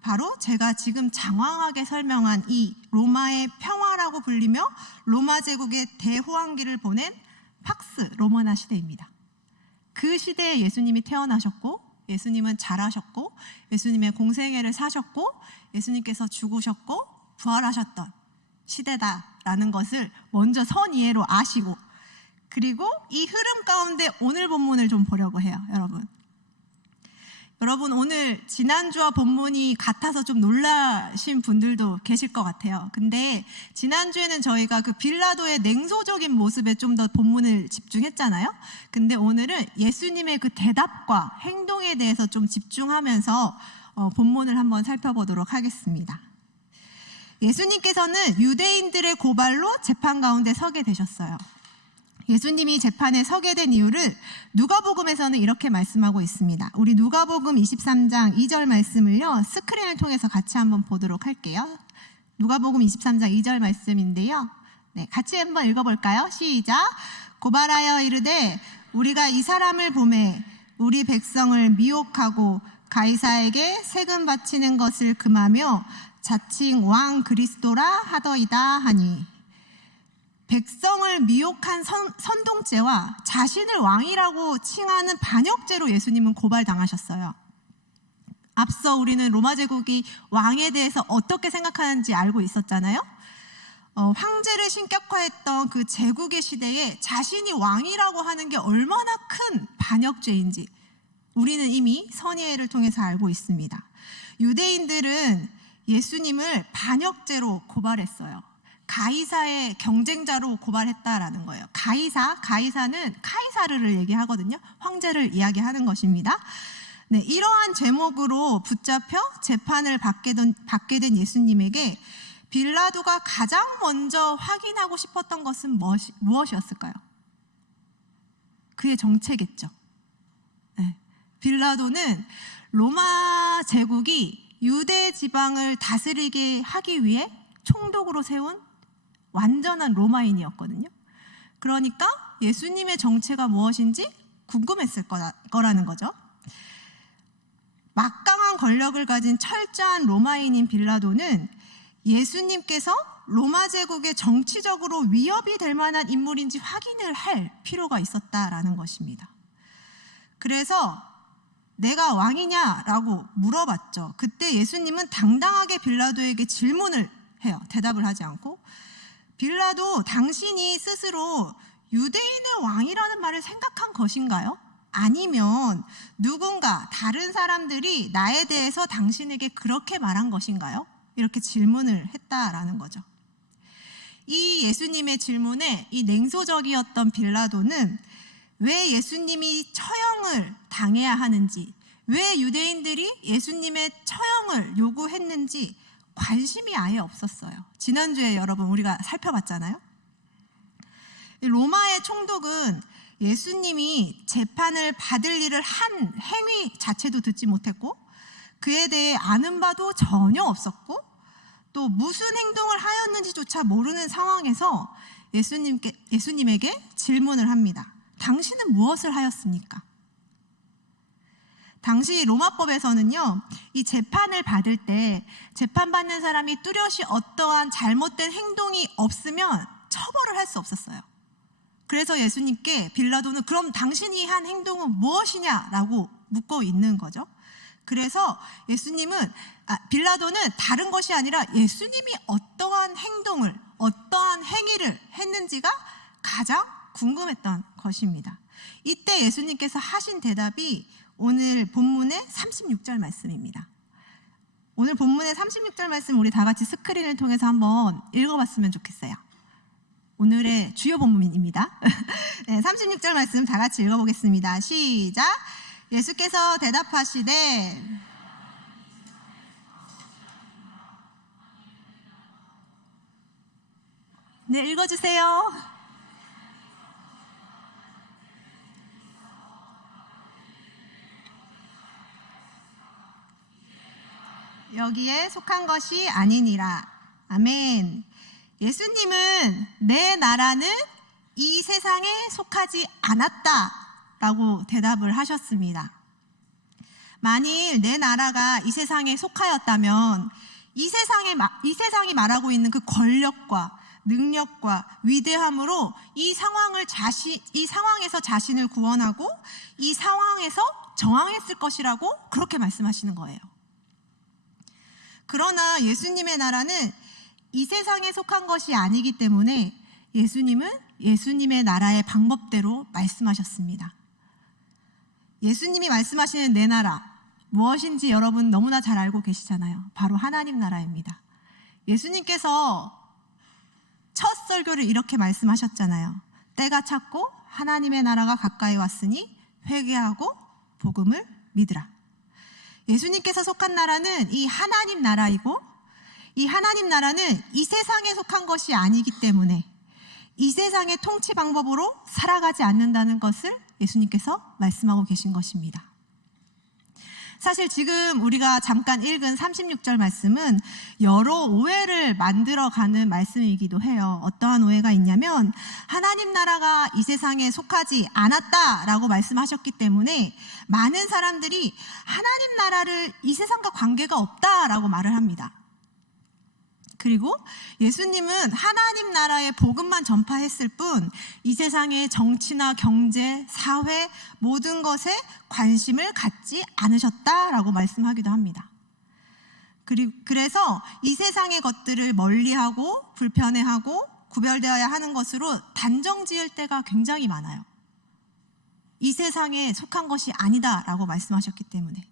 바로 제가 지금 장황하게 설명한 이 로마의 평화라고 불리며 로마 제국의 대호황기를 보낸 팍스 로마나 시대입니다. 그 시대에 예수님이 태어나셨고 예수님은 자라셨고 예수님의 공생애를 사셨고 예수님께서 죽으셨고 부활하셨던 시대다라는 것을 먼저 선이해로 아시고, 그리고 이 흐름 가운데 오늘 본문을 좀 보려고 해요. 여러분 오늘 지난주와 본문이 같아서 좀 놀라신 분들도 계실 것 같아요. 근데 지난주에는 저희가 그 빌라도의 냉소적인 모습에 좀 더 본문을 집중했잖아요. 근데 오늘은 예수님의 그 대답과 행동에 대해서 좀 집중하면서 본문을 한번 살펴보도록 하겠습니다. 예수님께서는 유대인들의 고발로 재판 가운데 서게 되셨어요. 예수님이 재판에 서게 된 이유를 누가복음에서는 이렇게 말씀하고 있습니다. 우리 누가복음 23장 2절 말씀을요, 스크린을 통해서 같이 한번 보도록 할게요. 누가복음 23장 2절 말씀인데요. 네, 같이 한번 읽어볼까요? 시작. 고발하여 이르되 우리가 이 사람을 보매 우리 백성을 미혹하고 가이사에게 세금 바치는 것을 금하며 자칭 왕 그리스도라 하더이다 하니, 백성을 미혹한 선동죄와 자신을 왕이라고 칭하는 반역죄로 예수님은 고발당하셨어요. 앞서 우리는 로마 제국이 왕에 대해서 어떻게 생각하는지 알고 있었잖아요. 황제를 신격화했던 그 제국의 시대에 자신이 왕이라고 하는 게 얼마나 큰 반역죄인지 우리는 이미 선의회를 통해서 알고 있습니다. 유대인들은 예수님을 반역죄로 고발했어요. 가이사의 경쟁자로 고발했다라는 거예요. 가이사는 카이사르를 얘기하거든요. 황제를 이야기하는 것입니다. 네, 이러한 제목으로 붙잡혀 재판을 받게 된 예수님에게 빌라도가 가장 먼저 확인하고 싶었던 것은 무엇이었을까요? 그의 정체겠죠. 네, 빌라도는 로마 제국이 유대 지방을 다스리게 하기 위해 총독으로 세운 완전한 로마인이었거든요. 그러니까 예수님의 정체가 무엇인지 궁금했을 거라는 거죠. 막강한 권력을 가진 철저한 로마인인 빌라도는 예수님께서 로마 제국의 정치적으로 위협이 될 만한 인물인지 확인을 할 필요가 있었다라는 것입니다. 그래서 내가 왕이냐라고 물어봤죠. 그때 예수님은 당당하게 빌라도에게 질문을 해요. 대답을 하지 않고. 빌라도, 당신이 스스로 유대인의 왕이라는 말을 생각한 것인가요? 아니면 누군가 다른 사람들이 나에 대해서 당신에게 그렇게 말한 것인가요? 이렇게 질문을 했다라는 거죠. 이 예수님의 질문에 이 냉소적이었던 빌라도는 왜 예수님이 처형을 당해야 하는지, 왜 유대인들이 예수님의 처형을 요구했는지 관심이 아예 없었어요. 지난주에 여러분 우리가 살펴봤잖아요. 로마의 총독은 예수님이 재판을 받을 일을 한 행위 자체도 듣지 못했고 그에 대해 아는 바도 전혀 없었고 또 무슨 행동을 하였는지조차 모르는 상황에서 예수님에게 질문을 합니다. 당신은 무엇을 하였습니까? 당시 로마법에서는요, 이 재판을 받을 때 재판받는 사람이 뚜렷이 어떠한 잘못된 행동이 없으면 처벌을 할 수 없었어요. 그래서 예수님께 빌라도는 그럼 당신이 한 행동은 무엇이냐라고 묻고 있는 거죠. 그래서 빌라도는 다른 것이 아니라 예수님이 어떠한 행동을, 어떠한 행위를 했는지가 가장 궁금했던 것입니다. 이때 예수님께서 하신 대답이 오늘 본문의 36절 말씀입니다. 오늘 본문의 36절 말씀 우리 다 같이 스크린을 통해서 한번 읽어봤으면 좋겠어요. 오늘의 주요 본문입니다. 네, 36절 말씀 다 같이 읽어보겠습니다. 시작. 예수께서 대답하시되 네, 읽어주세요. 여기에 속한 것이 아니니라. 아멘. 예수님은 내 나라는 이 세상에 속하지 않았다라고 대답을 하셨습니다. 만일 내 나라가 이 세상에 속하였다면 이 세상이 말하고 있는 그 권력과 능력과 위대함으로 이 상황에서 자신을 구원하고 이 상황에서 저항했을 것이라고 그렇게 말씀하시는 거예요. 그러나 예수님의 나라는 이 세상에 속한 것이 아니기 때문에 예수님은 예수님의 나라의 방법대로 말씀하셨습니다. 예수님이 말씀하시는 내 나라 무엇인지 여러분 너무나 잘 알고 계시잖아요. 바로 하나님 나라입니다. 예수님께서 첫 설교를 이렇게 말씀하셨잖아요. 때가 찼고 하나님의 나라가 가까이 왔으니 회개하고 복음을 믿으라. 예수님께서 속한 나라는 이 하나님 나라이고 이 하나님 나라는 이 세상에 속한 것이 아니기 때문에 이 세상의 통치 방법으로 살아가지 않는다는 것을 예수님께서 말씀하고 계신 것입니다. 사실 지금 우리가 잠깐 읽은 36절 말씀은 여러 오해를 만들어가는 말씀이기도 해요. 어떠한 오해가 있냐면 하나님 나라가 이 세상에 속하지 않았다라고 말씀하셨기 때문에 많은 사람들이 하나님 나라를 이 세상과 관계가 없다라고 말을 합니다. 그리고 예수님은 하나님 나라의 복음만 전파했을 뿐 이 세상의 정치나 경제, 사회 모든 것에 관심을 갖지 않으셨다라고 말씀하기도 합니다. 그래서 이 세상의 것들을 멀리하고 불편해하고 구별되어야 하는 것으로 단정 지을 때가 굉장히 많아요. 이 세상에 속한 것이 아니다라고 말씀하셨기 때문에.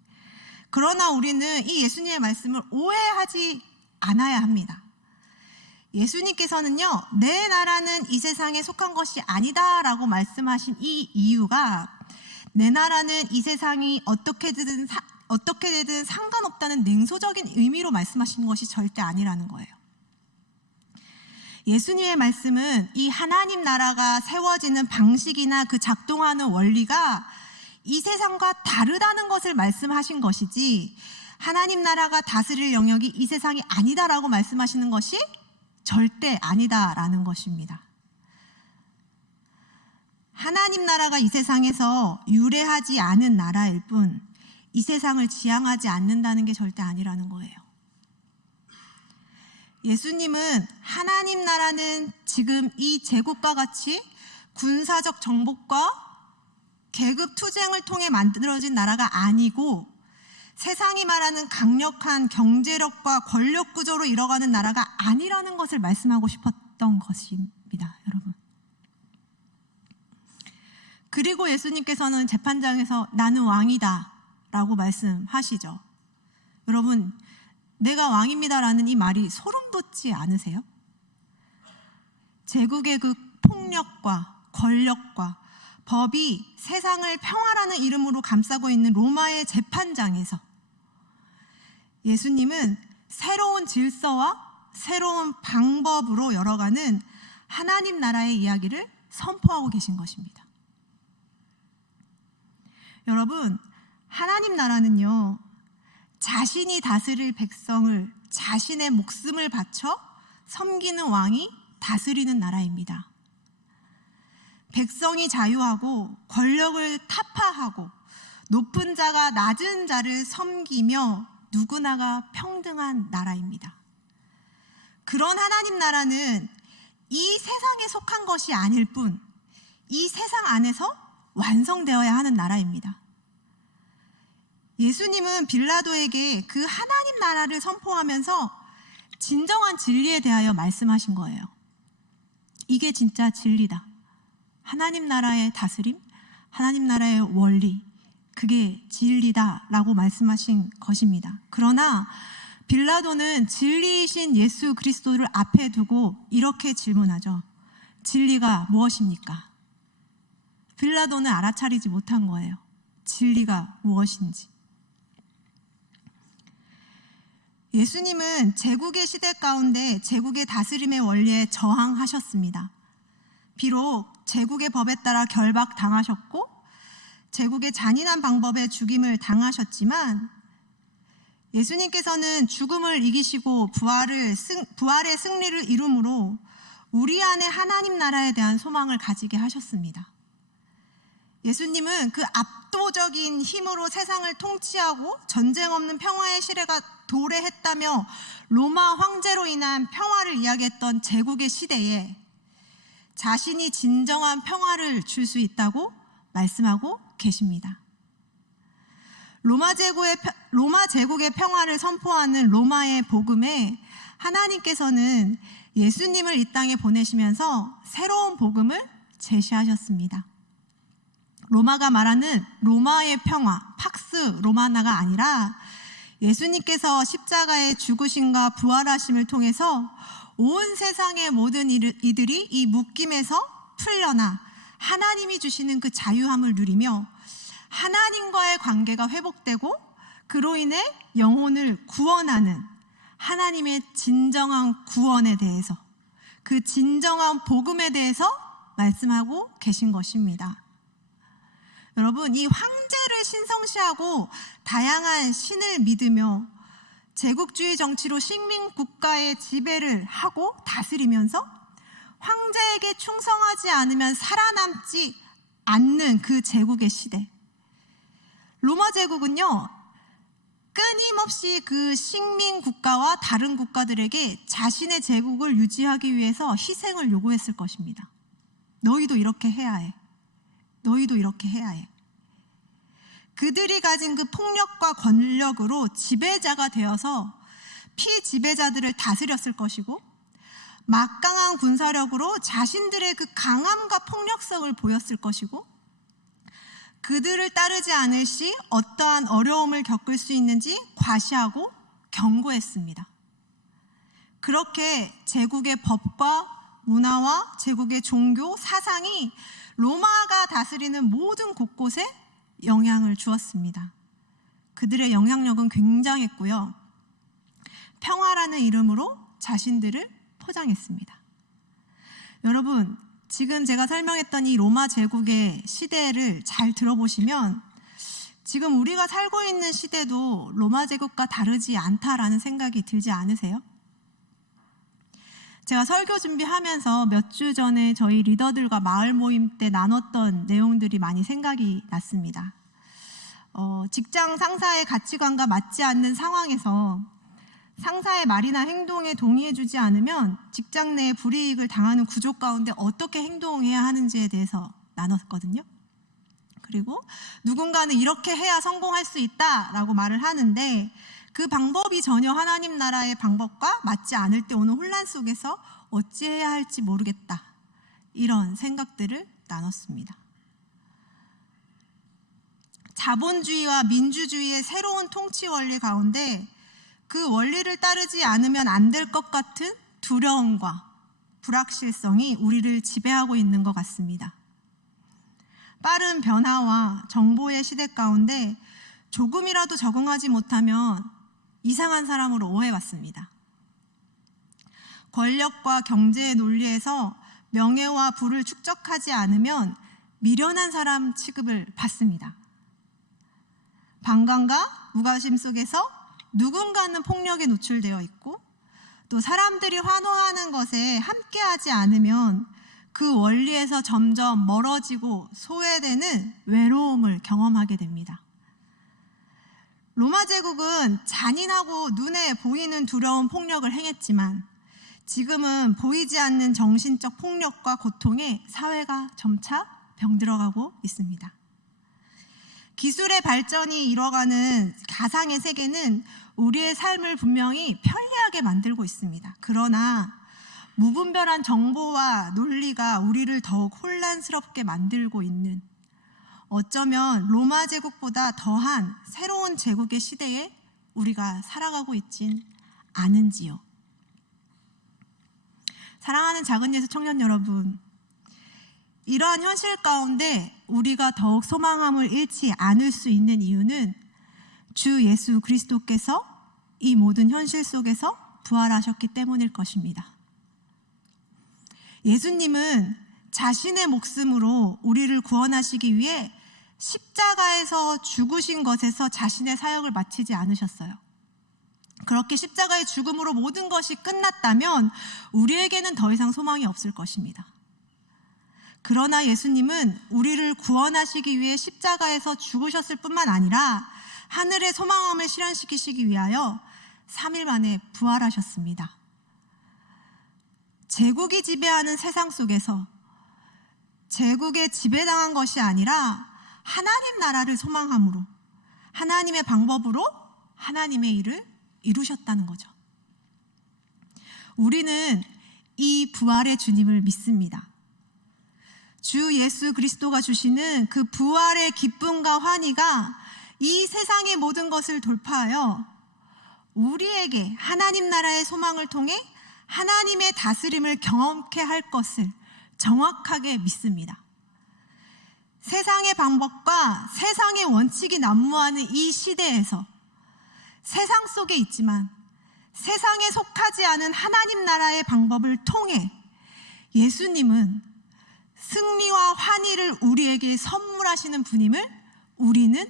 그러나 우리는 이 예수님의 말씀을 오해하지 않아야 합니다. 예수님께서는요, 내 나라는 이 세상에 속한 것이 아니다라고 말씀하신 이 이유가 내 나라는 이 세상이 어떻게 되든 상관없다는 냉소적인 의미로 말씀하신 것이 절대 아니라는 거예요. 예수님의 말씀은 이 하나님 나라가 세워지는 방식이나 그 작동하는 원리가 이 세상과 다르다는 것을 말씀하신 것이지 하나님 나라가 다스릴 영역이 이 세상이 아니다라고 말씀하시는 것이 절대 아니다라는 것입니다. 하나님 나라가 이 세상에서 유례하지 않은 나라일 뿐 이 세상을 지향하지 않는다는 게 절대 아니라는 거예요. 예수님은 하나님 나라는 지금 이 제국과 같이 군사적 정복과 계급 투쟁을 통해 만들어진 나라가 아니고 세상이 말하는 강력한 경제력과 권력 구조로 이뤄가는 나라가 아니라는 것을 말씀하고 싶었던 것입니다, 여러분. 그리고 예수님께서는 재판장에서 나는 왕이다 라고 말씀하시죠. 여러분, 내가 왕입니다라는 이 말이 소름 돋지 않으세요? 제국의 그 폭력과 권력과 법이 세상을 평화라는 이름으로 감싸고 있는 로마의 재판장에서 예수님은 새로운 질서와 새로운 방법으로 열어가는 하나님 나라의 이야기를 선포하고 계신 것입니다. 여러분, 하나님 나라는요, 자신이 다스릴 백성을 자신의 목숨을 바쳐 섬기는 왕이 다스리는 나라입니다. 백성이 자유하고 권력을 타파하고 높은 자가 낮은 자를 섬기며 누구나가 평등한 나라입니다. 그런 하나님 나라는 이 세상에 속한 것이 아닐 뿐 이 세상 안에서 완성되어야 하는 나라입니다. 예수님은 빌라도에게 그 하나님 나라를 선포하면서 진정한 진리에 대하여 말씀하신 거예요. 이게 진짜 진리다. 하나님 나라의 다스림, 하나님 나라의 원리, 그게 진리다라고 말씀하신 것입니다. 그러나 빌라도는 진리이신 예수 그리스도를 앞에 두고 이렇게 질문하죠. 진리가 무엇입니까? 빌라도는 알아차리지 못한 거예요. 진리가 무엇인지. 예수님은 제국의 시대 가운데 제국의 다스림의 원리에 저항하셨습니다. 비록 제국의 법에 따라 결박당하셨고 제국의 잔인한 방법에 죽임을 당하셨지만 예수님께서는 죽음을 이기시고 부활의 승리를 이룸으로 우리 안에 하나님 나라에 대한 소망을 가지게 하셨습니다. 예수님은 그 압도적인 힘으로 세상을 통치하고 전쟁 없는 평화의 시대가 도래했다며 로마 황제로 인한 평화를 이야기했던 제국의 시대에 자신이 진정한 평화를 줄 수 있다고 말씀하고 계십니다. 로마 제국의 평화를 선포하는 로마의 복음에 하나님께서는 예수님을 이 땅에 보내시면서 새로운 복음을 제시하셨습니다. 로마가 말하는 로마의 평화, 팍스 로마나가 아니라 예수님께서 십자가의 죽으심과 부활하심을 통해서 온 세상의 모든 이들이 이 묶임에서 풀려나 하나님이 주시는 그 자유함을 누리며 하나님과의 관계가 회복되고 그로 인해 영혼을 구원하는 하나님의 진정한 구원에 대해서, 그 진정한 복음에 대해서 말씀하고 계신 것입니다. 여러분, 이 황제를 신성시하고 다양한 신을 믿으며 제국주의 정치로 식민 국가의 지배를 하고 다스리면서 황제에게 충성하지 않으면 살아남지 않는 그 제국의 시대. 로마 제국은요, 끊임없이 그 식민 국가와 다른 국가들에게 자신의 제국을 유지하기 위해서 희생을 요구했을 것입니다. 너희도 이렇게 해야 해. 너희도 이렇게 해야 해. 그들이 가진 그 폭력과 권력으로 지배자가 되어서 피지배자들을 다스렸을 것이고, 막강한 군사력으로 자신들의 그 강함과 폭력성을 보였을 것이고, 그들을 따르지 않을 시 어떠한 어려움을 겪을 수 있는지 과시하고 경고했습니다. 그렇게 제국의 법과 문화와 제국의 종교, 사상이 로마가 다스리는 모든 곳곳에 영향을 주었습니다. 그들의 영향력은 굉장했고요. 평화라는 이름으로 자신들을 포장했습니다. 여러분, 지금 제가 설명했던 이 로마 제국의 시대를 잘 들어보시면 지금 우리가 살고 있는 시대도 로마 제국과 다르지 않다라는 생각이 들지 않으세요? 제가 설교 준비하면서 몇 주 전에 저희 리더들과 마을 모임 때 나눴던 내용들이 많이 생각이 났습니다. 직장 상사의 가치관과 맞지 않는 상황에서 상사의 말이나 행동에 동의해주지 않으면 직장 내에 불이익을 당하는 구조 가운데 어떻게 행동해야 하는지에 대해서 나눴거든요. 그리고 누군가는 이렇게 해야 성공할 수 있다라고 말을 하는데 그 방법이 전혀 하나님 나라의 방법과 맞지 않을 때 오는 혼란 속에서 어찌해야 할지 모르겠다, 이런 생각들을 나눴습니다. 자본주의와 민주주의의 새로운 통치 원리 가운데 그 원리를 따르지 않으면 안 될 것 같은 두려움과 불확실성이 우리를 지배하고 있는 것 같습니다. 빠른 변화와 정보의 시대 가운데 조금이라도 적응하지 못하면 이상한 사람으로 오해받습니다. 권력과 경제의 논리에서 명예와 부를 축적하지 않으면 미련한 사람 취급을 받습니다. 방관과 무관심 속에서 누군가는 폭력에 노출되어 있고, 또 사람들이 환호하는 것에 함께하지 않으면 그 원리에서 점점 멀어지고 소외되는 외로움을 경험하게 됩니다. 로마 제국은 잔인하고 눈에 보이는 두려운 폭력을 행했지만 지금은 보이지 않는 정신적 폭력과 고통에 사회가 점차 병들어가고 있습니다. 기술의 발전이 이뤄가는 가상의 세계는 우리의 삶을 분명히 편리하게 만들고 있습니다. 그러나 무분별한 정보와 논리가 우리를 더욱 혼란스럽게 만들고 있는, 어쩌면 로마 제국보다 더한 새로운 제국의 시대에 우리가 살아가고 있진 않은지요. 사랑하는 작은 예수 청년 여러분, 이러한 현실 가운데 우리가 더욱 소망함을 잃지 않을 수 있는 이유는 주 예수 그리스도께서 이 모든 현실 속에서 부활하셨기 때문일 것입니다. 예수님은 자신의 목숨으로 우리를 구원하시기 위해 십자가에서 죽으신 것에서 자신의 사역을 마치지 않으셨어요. 그렇게 십자가의 죽음으로 모든 것이 끝났다면 우리에게는 더 이상 소망이 없을 것입니다. 그러나 예수님은 우리를 구원하시기 위해 십자가에서 죽으셨을 뿐만 아니라 하늘의 소망함을 실현시키시기 위하여 3일 만에 부활하셨습니다. 제국이 지배하는 세상 속에서 제국에 지배당한 것이 아니라 하나님 나라를 소망함으로 하나님의 방법으로 하나님의 일을 이루셨다는 거죠. 우리는 이 부활의 주님을 믿습니다. 주 예수 그리스도가 주시는 그 부활의 기쁨과 환희가 이 세상의 모든 것을 돌파하여 우리에게 하나님 나라의 소망을 통해 하나님의 다스림을 경험케 할 것을 정확하게 믿습니다. 세상의 방법과 세상의 원칙이 난무하는 이 시대에서 세상 속에 있지만 세상에 속하지 않은 하나님 나라의 방법을 통해 예수님은 승리와 환희를 우리에게 선물하시는 분임을 우리는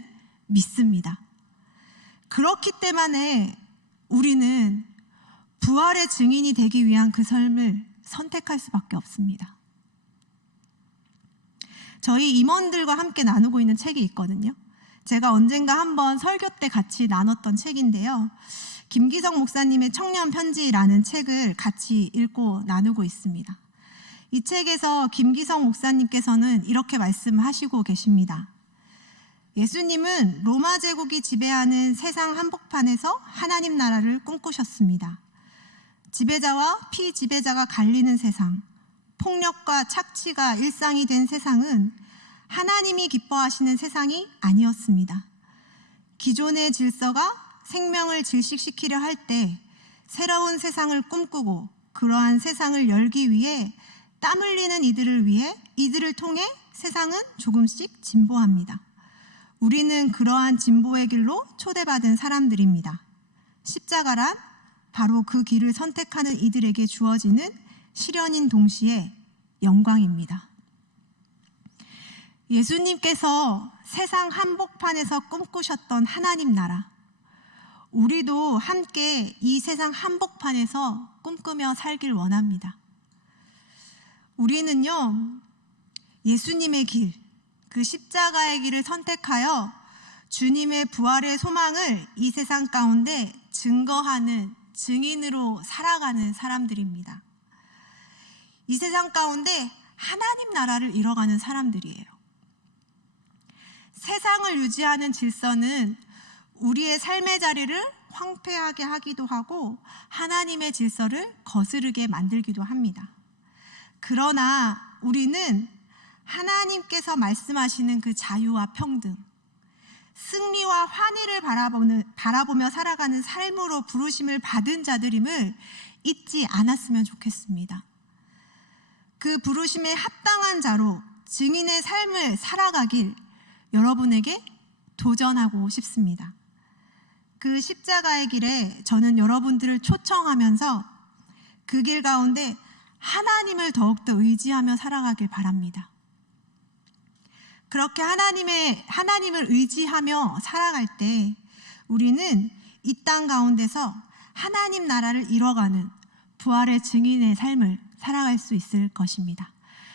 믿습니다. 그렇기 때문에 우리는 부활의 증인이 되기 위한 그 삶을 선택할 수밖에 없습니다. 저희 임원들과 함께 나누고 있는 책이 있거든요. 제가 언젠가 한번 설교 때 같이 나눴던 책인데요. 김기성 목사님의 청년 편지라는 책을 같이 읽고 나누고 있습니다. 이 책에서 김기성 목사님께서는 이렇게 말씀하시고 계십니다. 예수님은 로마 제국이 지배하는 세상 한복판에서 하나님 나라를 꿈꾸셨습니다. 지배자와 피지배자가 갈리는 세상, 폭력과 착취가 일상이 된 세상은 하나님이 기뻐하시는 세상이 아니었습니다. 기존의 질서가 생명을 질식시키려 할 때 새로운 세상을 꿈꾸고 그러한 세상을 열기 위해 땀 흘리는 이들을 위해 이들을 통해 세상은 조금씩 진보합니다. 우리는 그러한 진보의 길로 초대받은 사람들입니다. 십자가란 바로 그 길을 선택하는 이들에게 주어지는 시련인 동시에 영광입니다. 예수님께서 세상 한복판에서 꿈꾸셨던 하나님 나라, 우리도 함께 이 세상 한복판에서 꿈꾸며 살길 원합니다. 우리는요, 예수님의 길, 그 십자가의 길을 선택하여 주님의 부활의 소망을 이 세상 가운데 증거하는 증인으로 살아가는 사람들입니다. 이 세상 가운데 하나님 나라를 이뤄가는 사람들이에요. 세상을 유지하는 질서는 우리의 삶의 자리를 황폐하게 하기도 하고 하나님의 질서를 거스르게 만들기도 합니다. 그러나 우리는 하나님께서 말씀하시는 그 자유와 평등, 승리와 환희를 바라보며 살아가는 삶으로 부르심을 받은 자들임을 잊지 않았으면 좋겠습니다. 그 부르심에 합당한 자로 증인의 삶을 살아가길 여러분에게 도전하고 싶습니다. 그 십자가의 길에 저는 여러분들을 초청하면서 그 길 가운데 하나님을 더욱더 의지하며 살아가길 바랍니다. 그렇게 하나님을 의지하며 살아갈 때 우리는 이 땅 가운데서 하나님 나라를 이뤄가는 부활의 증인의 삶을 살아갈 수 있을 것입니다.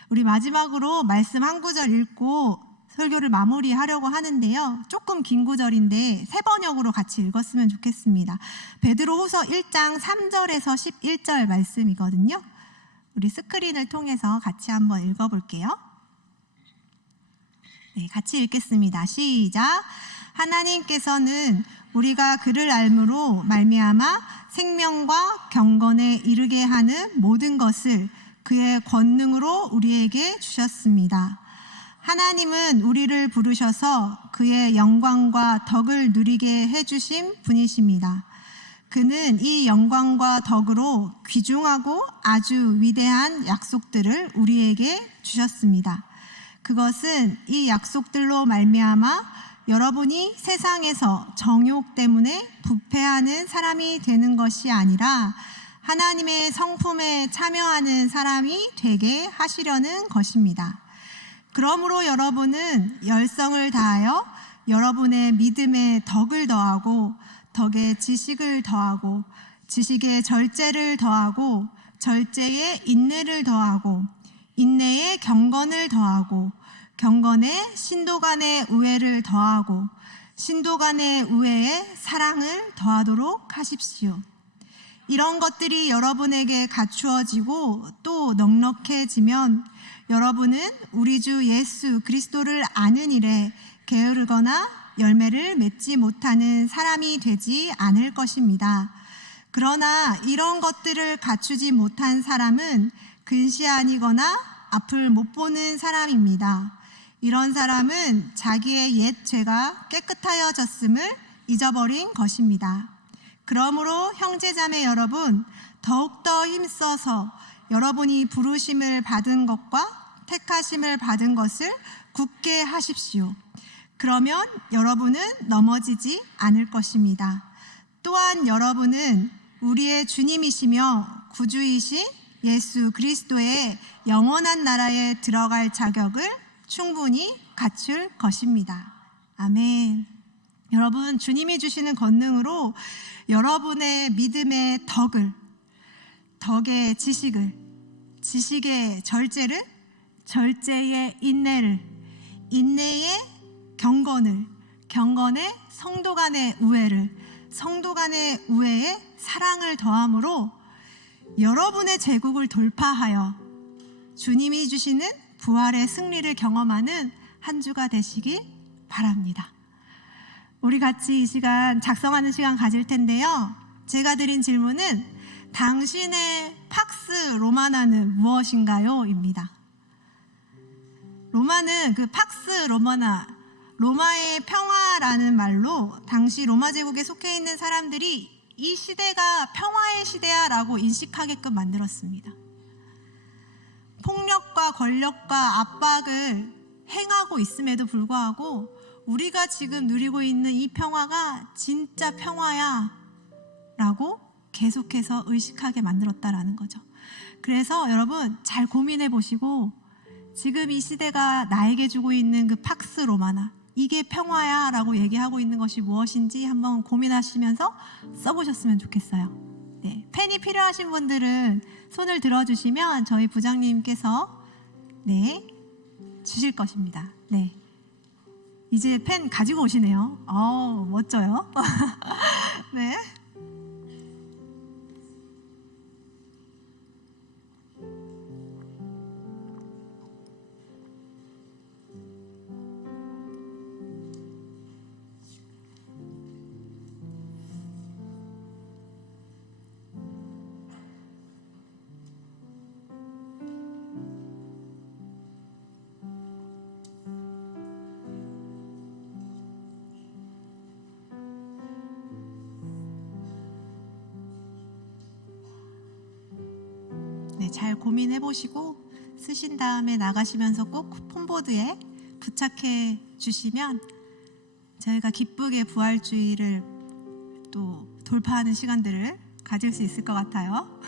우리 마지막으로 말씀 한 구절 읽고 설교를 마무리하려고 하는데요. 조금 긴 구절인데 세 번역으로 같이 읽었으면 좋겠습니다. 베드로후서 1장 3절에서 11절 말씀이거든요. 우리 스크린을 통해서 같이 한번 읽어볼게요. 네, 같이 읽겠습니다. 시작. 하나님께서는 우리가 그를 알므로 말미암아 생명과 경건에 이르게 하는 모든 것을 그의 권능으로 우리에게 주셨습니다. 하나님은 우리를 부르셔서 그의 영광과 덕을 누리게 해주신 분이십니다. 그는 이 영광과 덕으로 귀중하고 아주 위대한 약속들을 우리에게 주셨습니다. 그것은 이 약속들로 말미암아 여러분이 세상에서 정욕 때문에 부패하는 사람이 되는 것이 아니라 하나님의 성품에 참여하는 사람이 되게 하시려는 것입니다. 그러므로 여러분은 열성을 다하여 여러분의 믿음에 덕을 더하고 덕에 지식을 더하고 지식에 절제를 더하고 절제에 인내를 더하고 인내에 경건을 더하고 경건에 신도 간의 우애를 더하고 신도 간의 우애에 사랑을 더하도록 하십시오. 이런 것들이 여러분에게 갖추어지고 또 넉넉해지면 여러분은 우리 주 예수 그리스도를 아는 일에 게으르거나 열매를 맺지 못하는 사람이 되지 않을 것입니다. 그러나 이런 것들을 갖추지 못한 사람은 근시 아니거나 앞을 못 보는 사람입니다. 이런 사람은 자기의 옛 죄가 깨끗하여졌음을 잊어버린 것입니다. 그러므로 형제자매 여러분, 더욱더 힘써서 여러분이 부르심을 받은 것과 택하심을 받은 것을 굳게 하십시오. 그러면 여러분은 넘어지지 않을 것입니다. 또한 여러분은 우리의 주님이시며 구주이신 예수 그리스도의 영원한 나라에 들어갈 자격을 충분히 갖출 것입니다. 아멘. 여러분, 주님이 주시는 권능으로 여러분의 믿음의 덕의 지식을, 지식의 절제를, 절제의 인내를, 인내의 경건을, 경건의 성도 간의 우애를, 성도 간의 우애에 사랑을 더함으로 여러분의 제국을 돌파하여 주님이 주시는 부활의 승리를 경험하는 한 주가 되시기 바랍니다. 우리 같이 이 시간 작성하는 시간 가질 텐데요. 제가 드린 질문은 당신의 팍스 로마나는 무엇인가요? 입니다. 로마는 그 팍스 로마나, 로마의 평화라는 말로 당시 로마 제국에 속해 있는 사람들이 이 시대가 평화의 시대야 라고 인식하게끔 만들었습니다. 폭력과 권력과 압박을 행하고 있음에도 불구하고 우리가 지금 누리고 있는 이 평화가 진짜 평화야 라고 계속해서 의식하게 만들었다라는 거죠. 그래서 여러분 잘 고민해 보시고 지금 이 시대가 나에게 주고 있는 그 팍스 로마나, 이게 평화야 라고 얘기하고 있는 것이 무엇인지 한번 고민하시면서 써보셨으면 좋겠어요. 네, 펜이 필요하신 분들은 손을 들어주시면 저희 부장님께서 주실 것입니다. 네, 이제 펜 가지고 오시네요. 멋져요. 네. 네, 잘 고민해 보시고 쓰신 다음에 나가시면서 꼭 폰보드에 부착해 주시면 저희가 기쁘게 부활주의를 또 돌파하는 시간들을 가질 수 있을 것 같아요.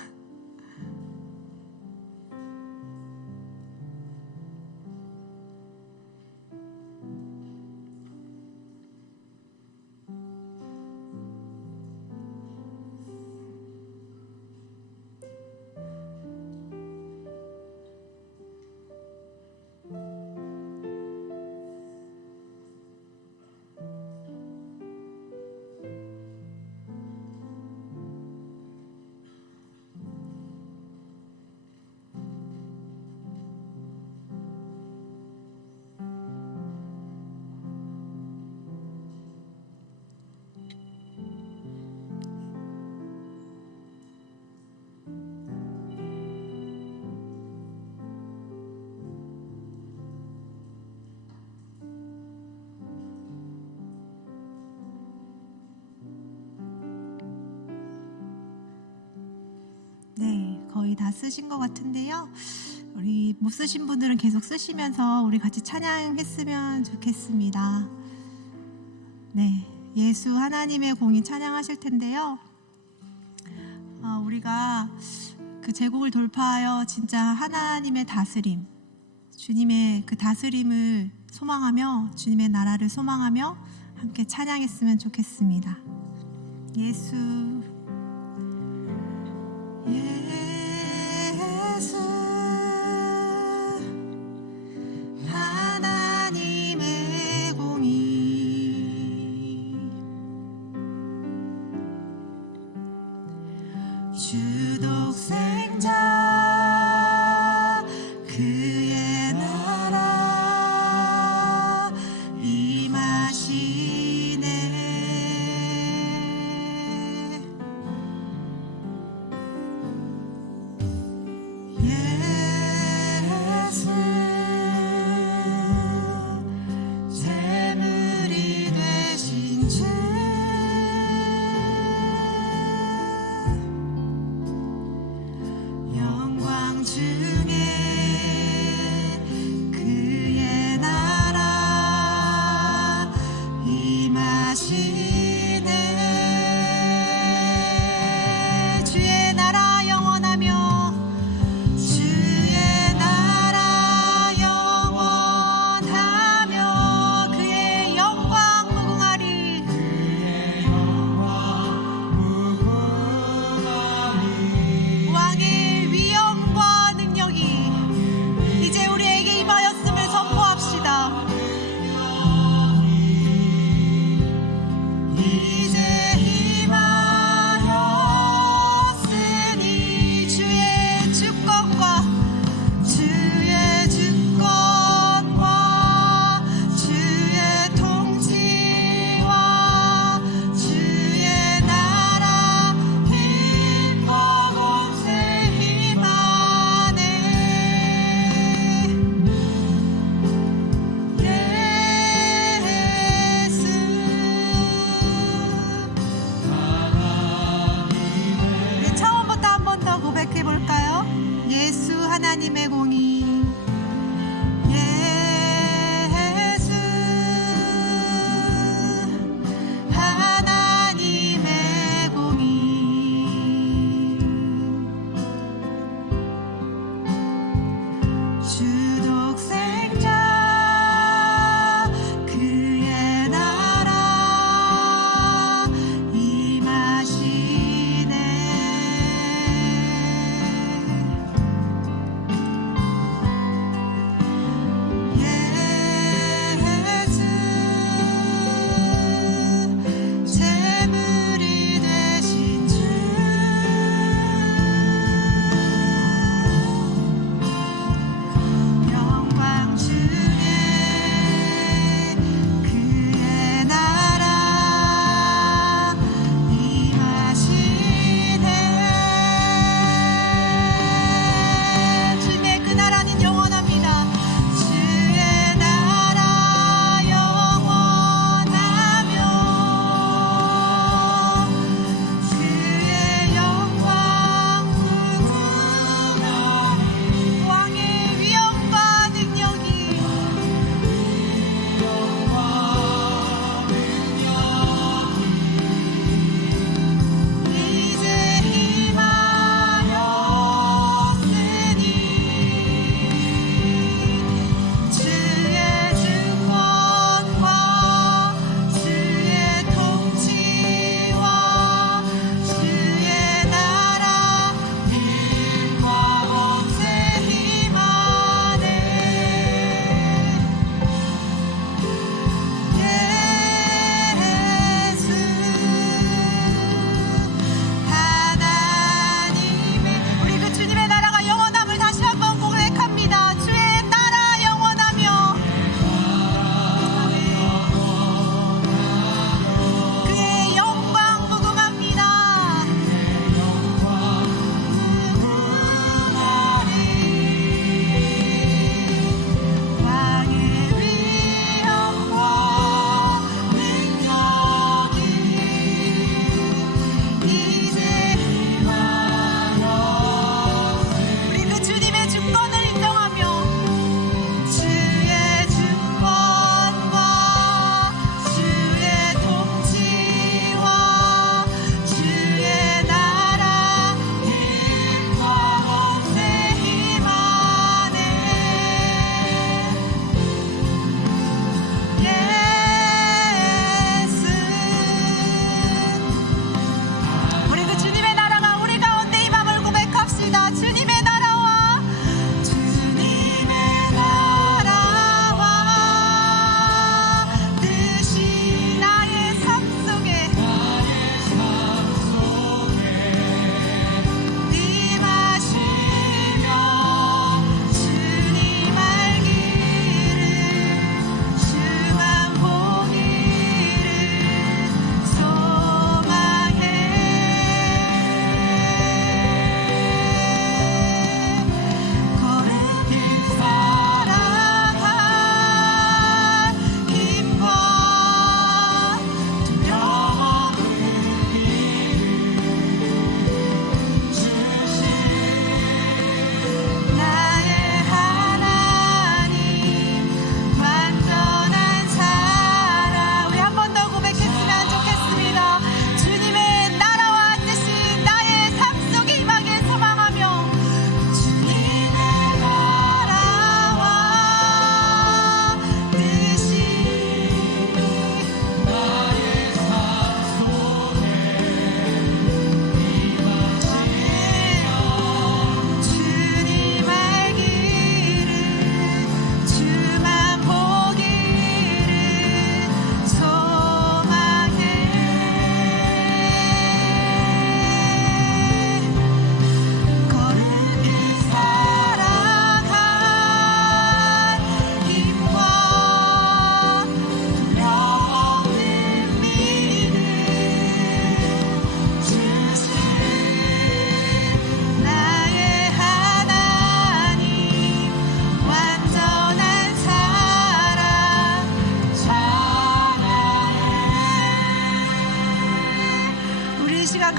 네, 거의 다 쓰신 것 같은데요. 우리 못 쓰신 분들은 계속 쓰시면서 우리 같이 찬양했으면 좋겠습니다. 네, 예수 하나님의 공이 찬양하실 텐데요. 우리가 그 제국을 돌파하여 진짜 하나님의 다스림, 주님의 그 다스림을 소망하며 주님의 나라를 소망하며 함께 찬양했으면 좋겠습니다. 예수 예수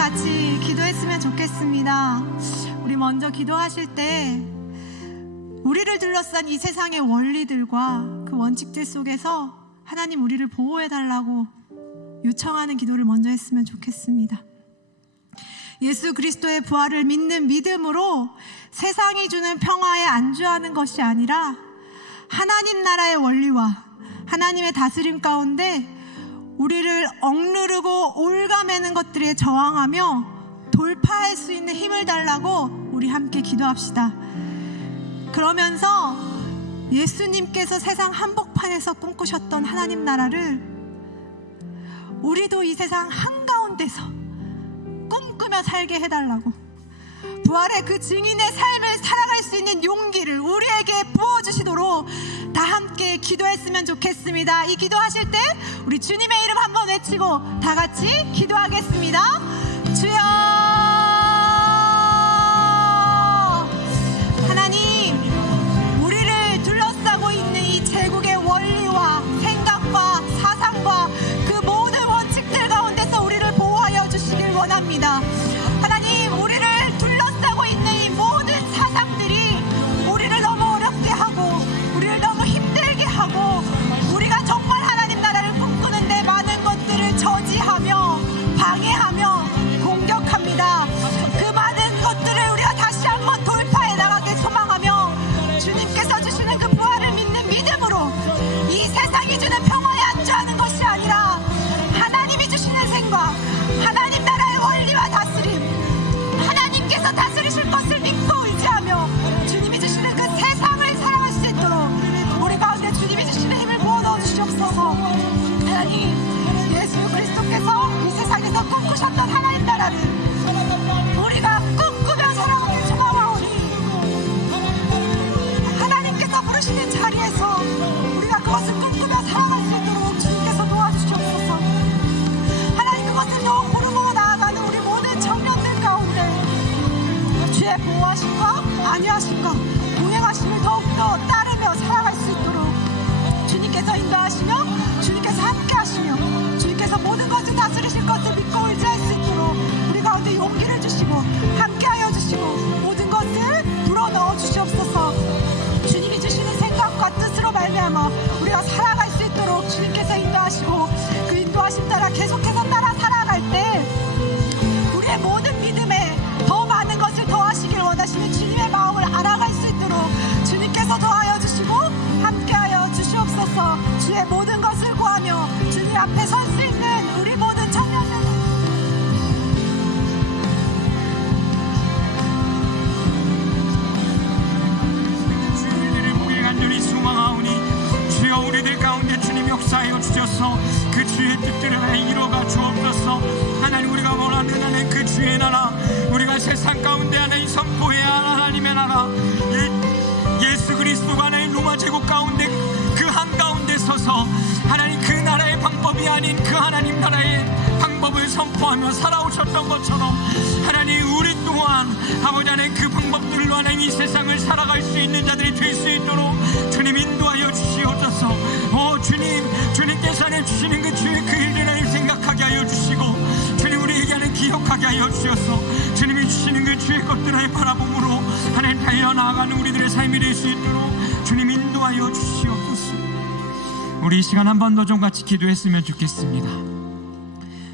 같이 기도했으면 좋겠습니다. 우리 먼저 기도하실 때 우리를 둘러싼 이 세상의 원리들과 그 원칙들 속에서 하나님 우리를 보호해달라고 요청하는 기도를 먼저 했으면 좋겠습니다. 예수 그리스도의 부활을 믿는 믿음으로 세상이 주는 평화에 안주하는 것이 아니라 하나님 나라의 원리와 하나님의 다스림 가운데 우리를 억누르고 올가매는 것들에 저항하며 돌파할 수 있는 힘을 달라고 우리 함께 기도합시다. 그러면서 예수님께서 세상 한복판에서 꿈꾸셨던 하나님 나라를 우리도 이 세상 한가운데서 꿈꾸며 살게 해달라고, 부활의 그 증인의 삶을 살아갈 수 있는 용기를 우리에게 부어주시도록 다 함께 기도했으면 좋겠습니다. 이 기도하실 때 우리 주님의 이름 한번 외치고 다 같이 기도하겠습니다. 주여, 하나님, 우리를 둘러싸고 있는 이 제국의 원리와 생각과 사상과 그 모든 원칙들 가운데서 우리를 보호하여 주시길 원합니다. 하나님, 우리를 둘러싸고 있는 이 모든 사상들이 우리를 너무 어렵게 하고 우리를 너무 힘들게 하고 우리가 정말 하나님 나라를 꿈꾸는데 많은 것들을 저지하며 방해하며 공격합니다. 그 많은 것들을 우리가 다시 한번 돌파해 나가게 소망하며 주님께서 주시는 그 부활을 믿는 믿음으로 이 세상이 주는 평화에 안주하는 것이 아니라 하나님이 주시는 생각, 하나님 나라의 원리와 다스림, 하나님께서 다스리실 것을 믿고 의지하며 주님이 주시는 그 세상을 살아갈 수 있도록 우리 가운데 주님이 주시는 힘을 부어넣어 주시옵소서. 하나님, 예수 그리스도께서 이 세상에서 꿈꾸셨던 하나님 나라를 우리가 꿈꾸며 살아가는 소망하오니 하나님께서 부르시는 자리에서 우리가 그것을 꿈꾸며 살아갈 수 있도록 주님께서 도와주시옵소서. 하나님, 그것을 더욱 부르고 나아가는 우리 모든 청년들 가운데 주의 보호하심과 안위하심과 동행하심을 더욱더 따르며 살아갈 수 있도록 주님께서 인도하시며 주님께서 함께하시며 주님께서 모든 것을 다스리실 것을 믿고 의지할 수 있도록 우리 가운데 용기를 주시고 함께하여 주시고 모든 것을 불어넣어 주시옵소서. 주님이 주시는 생각과 뜻으로 말미암아 우리가 살아갈 수 있도록 주님께서 인도하시고 그 인도하심 따라 계속해서 따라 살아갈 때 우리의 모든 믿음에 더 많은 것을 더하시길 원하시는 주님의 마음을 알아갈 수 있도록 주님께서 더하여 주시고 함께하여 주시옵소서. 주의 모든 것을 구하며 주님 앞에 설 수 있는 우리 모든 청년들 주님의 목에 간절히 소망하오니 주여, 우리들 가운데 주님 역사하여 주셔서 그 주의 뜻대로 이루어가 주옵소서. 하나님, 우리가 원하는 하나님 그 주의 나라, 우리가 세상 가운데 하나님 선포해야 할 하나님의 나라, 예수 그리스도가 하나님 로마 제국 가운데 그 한가운데 서서 하나님 그 나라의 방법이 아닌 그 하나님 나라의 방법을 선포하며 살아오셨던 것처럼 하나님, 우리 또한 아버지 하나님 그 방법들로 하나님 이 세상을 살아갈 수 있는 자들이 될 수 있도록 주님 인도하여 주시옵소서. 주님께서 하나님 주시는 그 주의 그 일들을 생각하게 하여 주시고 주님, 우리에게 하나님 기억하게 하여 주셔서 주님이 주시는 그 주의 것들을 바라봄으로 하나님 달려나가는 우리들의 삶이 될 수 있도록 주님 인도하여 주시옵소서. 우리 이 시간 한 번 더 좀 같이 기도했으면 좋겠습니다.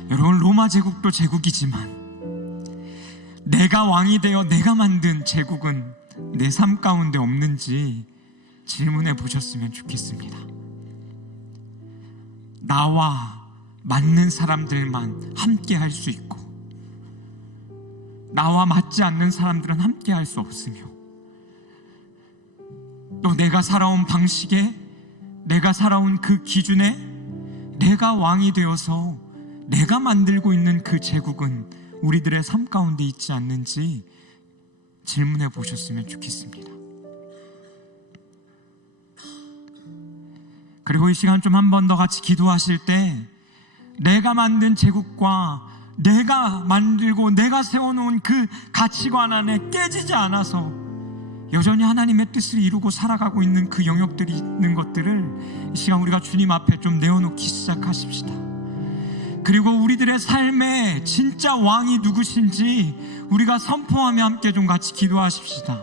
여러분, 로마 제국도 제국이지만 내가 왕이 되어 내가 만든 제국은 내 삶 가운데 없는지 질문해 보셨으면 좋겠습니다. 나와 맞는 사람들만 함께 할 수 있고 나와 맞지 않는 사람들은 함께 할 수 없으며 또 내가 살아온 방식에, 내가 살아온 그 기준에 내가 왕이 되어서 내가 만들고 있는 그 제국은 우리들의 삶 가운데 있지 않는지 질문해 보셨으면 좋겠습니다. 그리고 이 시간 좀 한 번 더 같이 기도하실 때 내가 만든 제국과 내가 만들고 내가 세워놓은 그 가치관 안에 깨지지 않아서 여전히 하나님의 뜻을 이루고 살아가고 있는 그 영역들이 있는 것들을 이 시간 우리가 주님 앞에 좀 내어놓기 시작하십시다. 그리고 우리들의 삶에 진짜 왕이 누구신지 우리가 선포하며 함께 좀 같이 기도하십시다.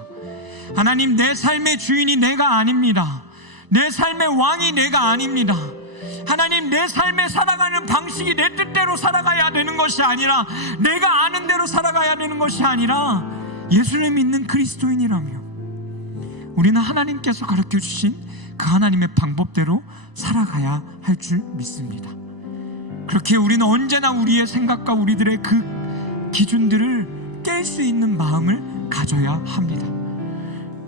하나님, 내 삶의 주인이 내가 아닙니다. 내 삶의 왕이 내가 아닙니다. 하나님, 내 삶에 살아가는 방식이 내 뜻대로 살아가야 되는 것이 아니라, 내가 아는 대로 살아가야 되는 것이 아니라 예수를 믿는 그리스도인이라면 우리는 하나님께서 가르쳐 주신 그 하나님의 방법대로 살아가야 할 줄 믿습니다. 그렇게 우리는 언제나 우리의 생각과 우리들의 그 기준들을 깰 수 있는 마음을 가져야 합니다.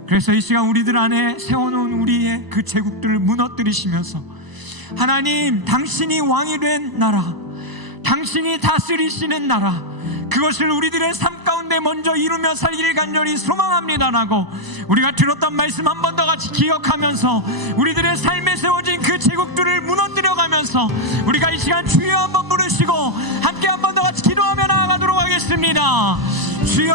그래서 이 시간 우리들 안에 세워놓은 우리의 그 제국들을 무너뜨리시면서, 하나님, 당신이 왕이 된 나라, 당신이 다스리시는 나라, 그것을 우리들의 삶 가운데 먼저 이루며 살기를 간절히 소망합니다라고 우리가 들었던 말씀 한 번 더 같이 기억하면서 우리들의 삶에 세워진 그 제국들을 무너뜨려가면서 우리가 이 시간 주여 한번 부르시고 함께 한 번 더 같이 기도하며 나아가도록 하겠습니다. 주여,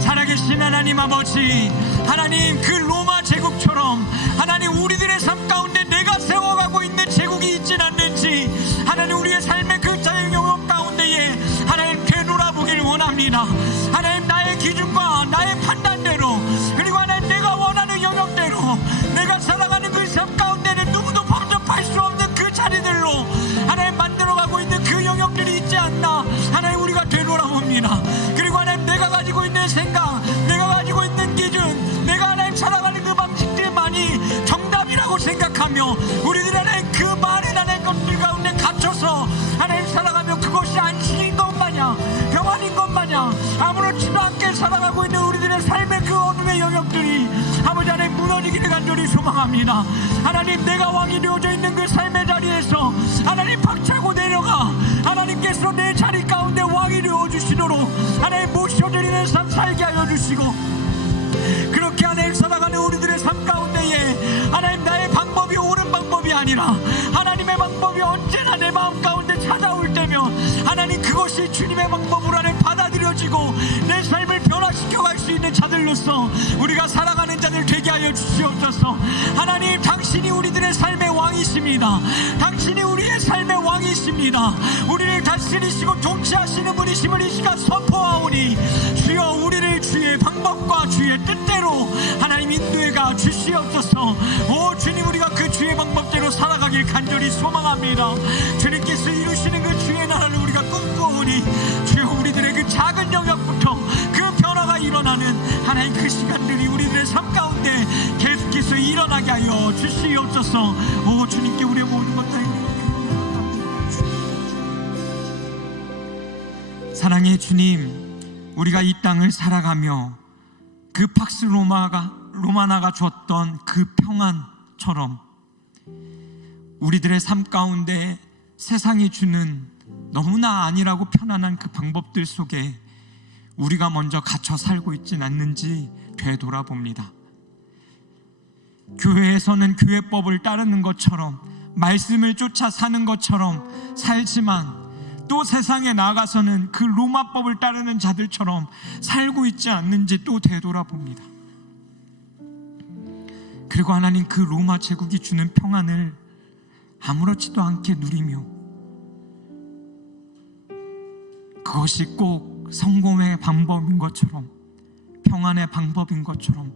살아계신 하나님 아버지, 하나님, 그 로마 제국처럼 하나님, 우리들의 삶 가운데 내가 세워가고 있는 제국이 있진 않는지 하나님, 우리의 삶의 그 자유 영역 가운데에 하나님 되돌아보길 원합니다. 하나님, 나의 기준과 나의 판단대로, 그리고 하나님 내가 원하는 영역대로 내가 살아가는 그 삶 가운데는 누구도 범접할 수 없는 그 자리들로 하나님 만들어가고 있는 그 영역들이 있지 않나 하나님, 우리가 되돌아봅니다. 그리고 하나님, 내가 가지고 있는 생각, 내가 가지고 있는 기준, 내가 하나님 살아가는 그 방식들만이 정답이라고 생각하며 우리들 안에 그 많은 하나님 것들 가운데 갇혀서 하나님 살아가며 그것이 안식인 것 마냥, 평안인 것 마냥 아무렇지도 않게 살아가고 있는 우리들의 삶의 그 어둠의 영역들이 아버지 하나님 무너지기를 간절히 소망합니다. 하나님, 내가 왕이 되어져 있는 그 삶의 자리에서 하나님 박차고 내려가 하나님께서 내 자리 가운데 왕이 되어주시도록 하나님 모셔드리는 삶 살게 하여 주시고, 그렇게 하나님 살아가는 우리들의 삶 가운데에 하나님, 나의 방법이 옳은 방법이 아니라 하나님의 방법이 언제나 내 마음 가운데 찾아올 때면 하나님, 그것이 주님의 방법으로 하나님 받아들여지고 내 삶을 변화시켜 갈 수 있는 자들로서 우리가 살아가는 자들 되게 하여 주시옵소서. 하나님, 당신이 우리들의 삶의 왕이십니다. 당신이 우리의 삶의 왕이십니다. 우리를 다스리시고 통치하시는 분이심을 이 시간 선포하오니 주여, 우리를 주의 방법과 주의 뜻대로 하나님 인도해가 주시옵소서. 오 주님, 우리가 그 주의 방법대로 살아가길 간절히 소망합니다. 주님께서 이루시는 그 주의 나라를 우리가 꿈꾸오니 주여, 우리들의 그 작은 영역부터 그 변화가 일어나는 하나님 그 시간들이 우리들의 삶 가운데 계속해서 일어나게 하여 주시옵소서. 오 주님께 우리의 모든 것들을 사랑의 주님, 우리가 이 땅을 살아가며 그 팍스 로마나가 줬던 그 평안처럼 우리들의 삶 가운데 세상이 주는 너무나 아니라고 편안한 그 방법들 속에 우리가 먼저 갇혀 살고 있진 않는지 되돌아봅니다. 교회에서는 교회법을 따르는 것처럼, 말씀을 쫓아 사는 것처럼 살지만 또 세상에 나가서는 그 로마법을 따르는 자들처럼 살고 있지 않는지 또 되돌아봅니다. 그리고 하나님, 그 로마 제국이 주는 평안을 아무렇지도 않게 누리며 그것이 꼭 성공의 방법인 것처럼, 평안의 방법인 것처럼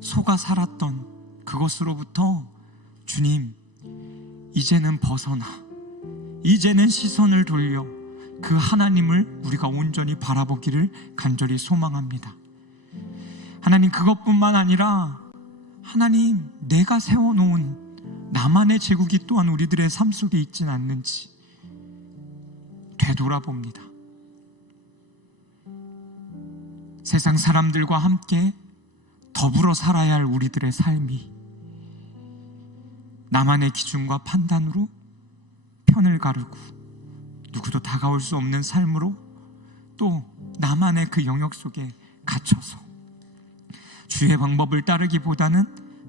속아 살았던 그것으로부터 주님, 이제는 벗어나, 이제는 시선을 돌려 그 하나님을 우리가 온전히 바라보기를 간절히 소망합니다. 하나님, 그것뿐만 아니라 하나님, 내가 세워놓은 나만의 제국이 또한 우리들의 삶 속에 있지는 않는지 되돌아봅니다. 세상 사람들과 함께 더불어 살아야 할 우리들의 삶이 나만의 기준과 판단으로 편을 가르고 누구도 다가올 수 없는 삶으로 또 나만의 그 영역 속에 갇혀서 주의 방법을 따르기보다는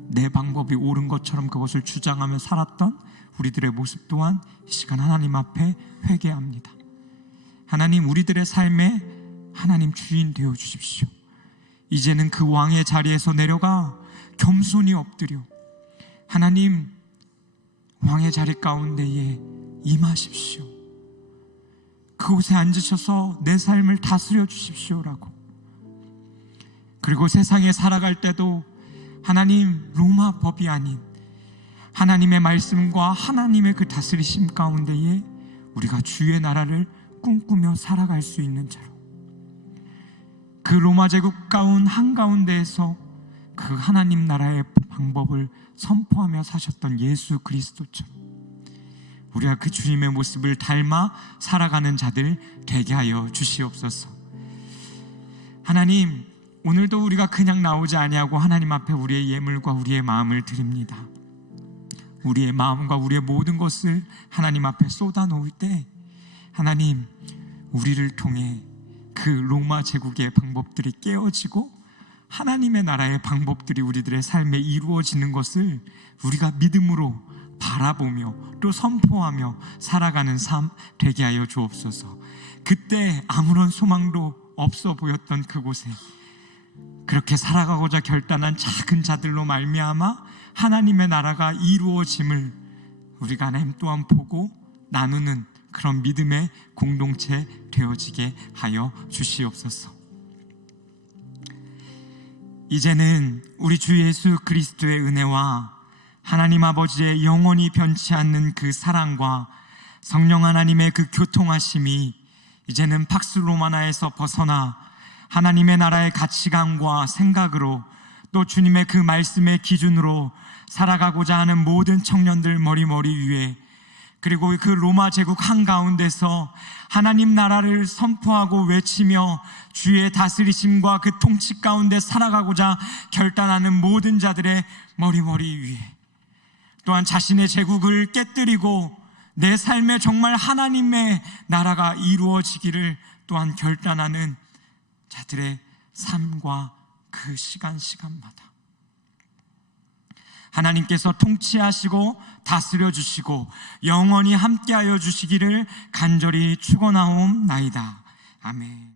내 방법이 옳은 것처럼 그것을 주장하며 살았던 우리들의 모습 또한 이 시간 하나님 앞에 회개합니다. 하나님, 우리들의 삶에 하나님 주인 되어 주십시오. 이제는 그 왕의 자리에서 내려가 겸손히 엎드려 하나님, 왕의 자리 가운데에 임하십시오. 그곳에 앉으셔서 내 삶을 다스려 주십시오라고. 그리고 세상에 살아갈 때도 하나님 로마 법이 아닌 하나님의 말씀과 하나님의 그 다스리심 가운데에 우리가 주의 나라를 꿈꾸며 살아갈 수 있는 자로, 그 로마 제국 가운 한가운데에서 그 하나님 나라의 방법을 선포하며 사셨던 예수 그리스도처럼 우리가 그 주님의 모습을 닮아 살아가는 자들 되게 하여 주시옵소서. 하나님, 오늘도 우리가 그냥 나오지 아니하고 하나님 앞에 우리의 예물과 우리의 마음을 드립니다. 우리의 마음과 우리의 모든 것을 하나님 앞에 쏟아 놓을 때 하나님, 우리를 통해 그 로마 제국의 방법들이 깨어지고 하나님의 나라의 방법들이 우리들의 삶에 이루어지는 것을 우리가 믿음으로 바라보며 또 선포하며 살아가는 삶 되게 하여 주옵소서. 그때 아무런 소망도 없어 보였던 그곳에 그렇게 살아가고자 결단한 작은 자들로 말미암아 하나님의 나라가 이루어짐을 우리가 하나님 또한 보고 나누는 그런 믿음의 공동체 되어지게 하여 주시옵소서. 이제는 우리 주 예수 그리스도의 은혜와 하나님 아버지의 영원히 변치 않는 그 사랑과 성령 하나님의 그 교통하심이 이제는 팍스 로마나에서 벗어나 하나님의 나라의 가치관과 생각으로 또 주님의 그 말씀의 기준으로 살아가고자 하는 모든 청년들 머리 위에, 그리고 그 로마 제국 한가운데서 하나님 나라를 선포하고 외치며 주의 다스리심과 그 통치 가운데 살아가고자 결단하는 모든 자들의 머리 위에, 또한 자신의 제국을 깨뜨리고 내 삶에 정말 하나님의 나라가 이루어지기를 또한 결단하는 자들의 삶과 그 시간마다 하나님께서 통치하시고 다스려 주시고 영원히 함께하여 주시기를 간절히 축원하옵나이다. 아멘.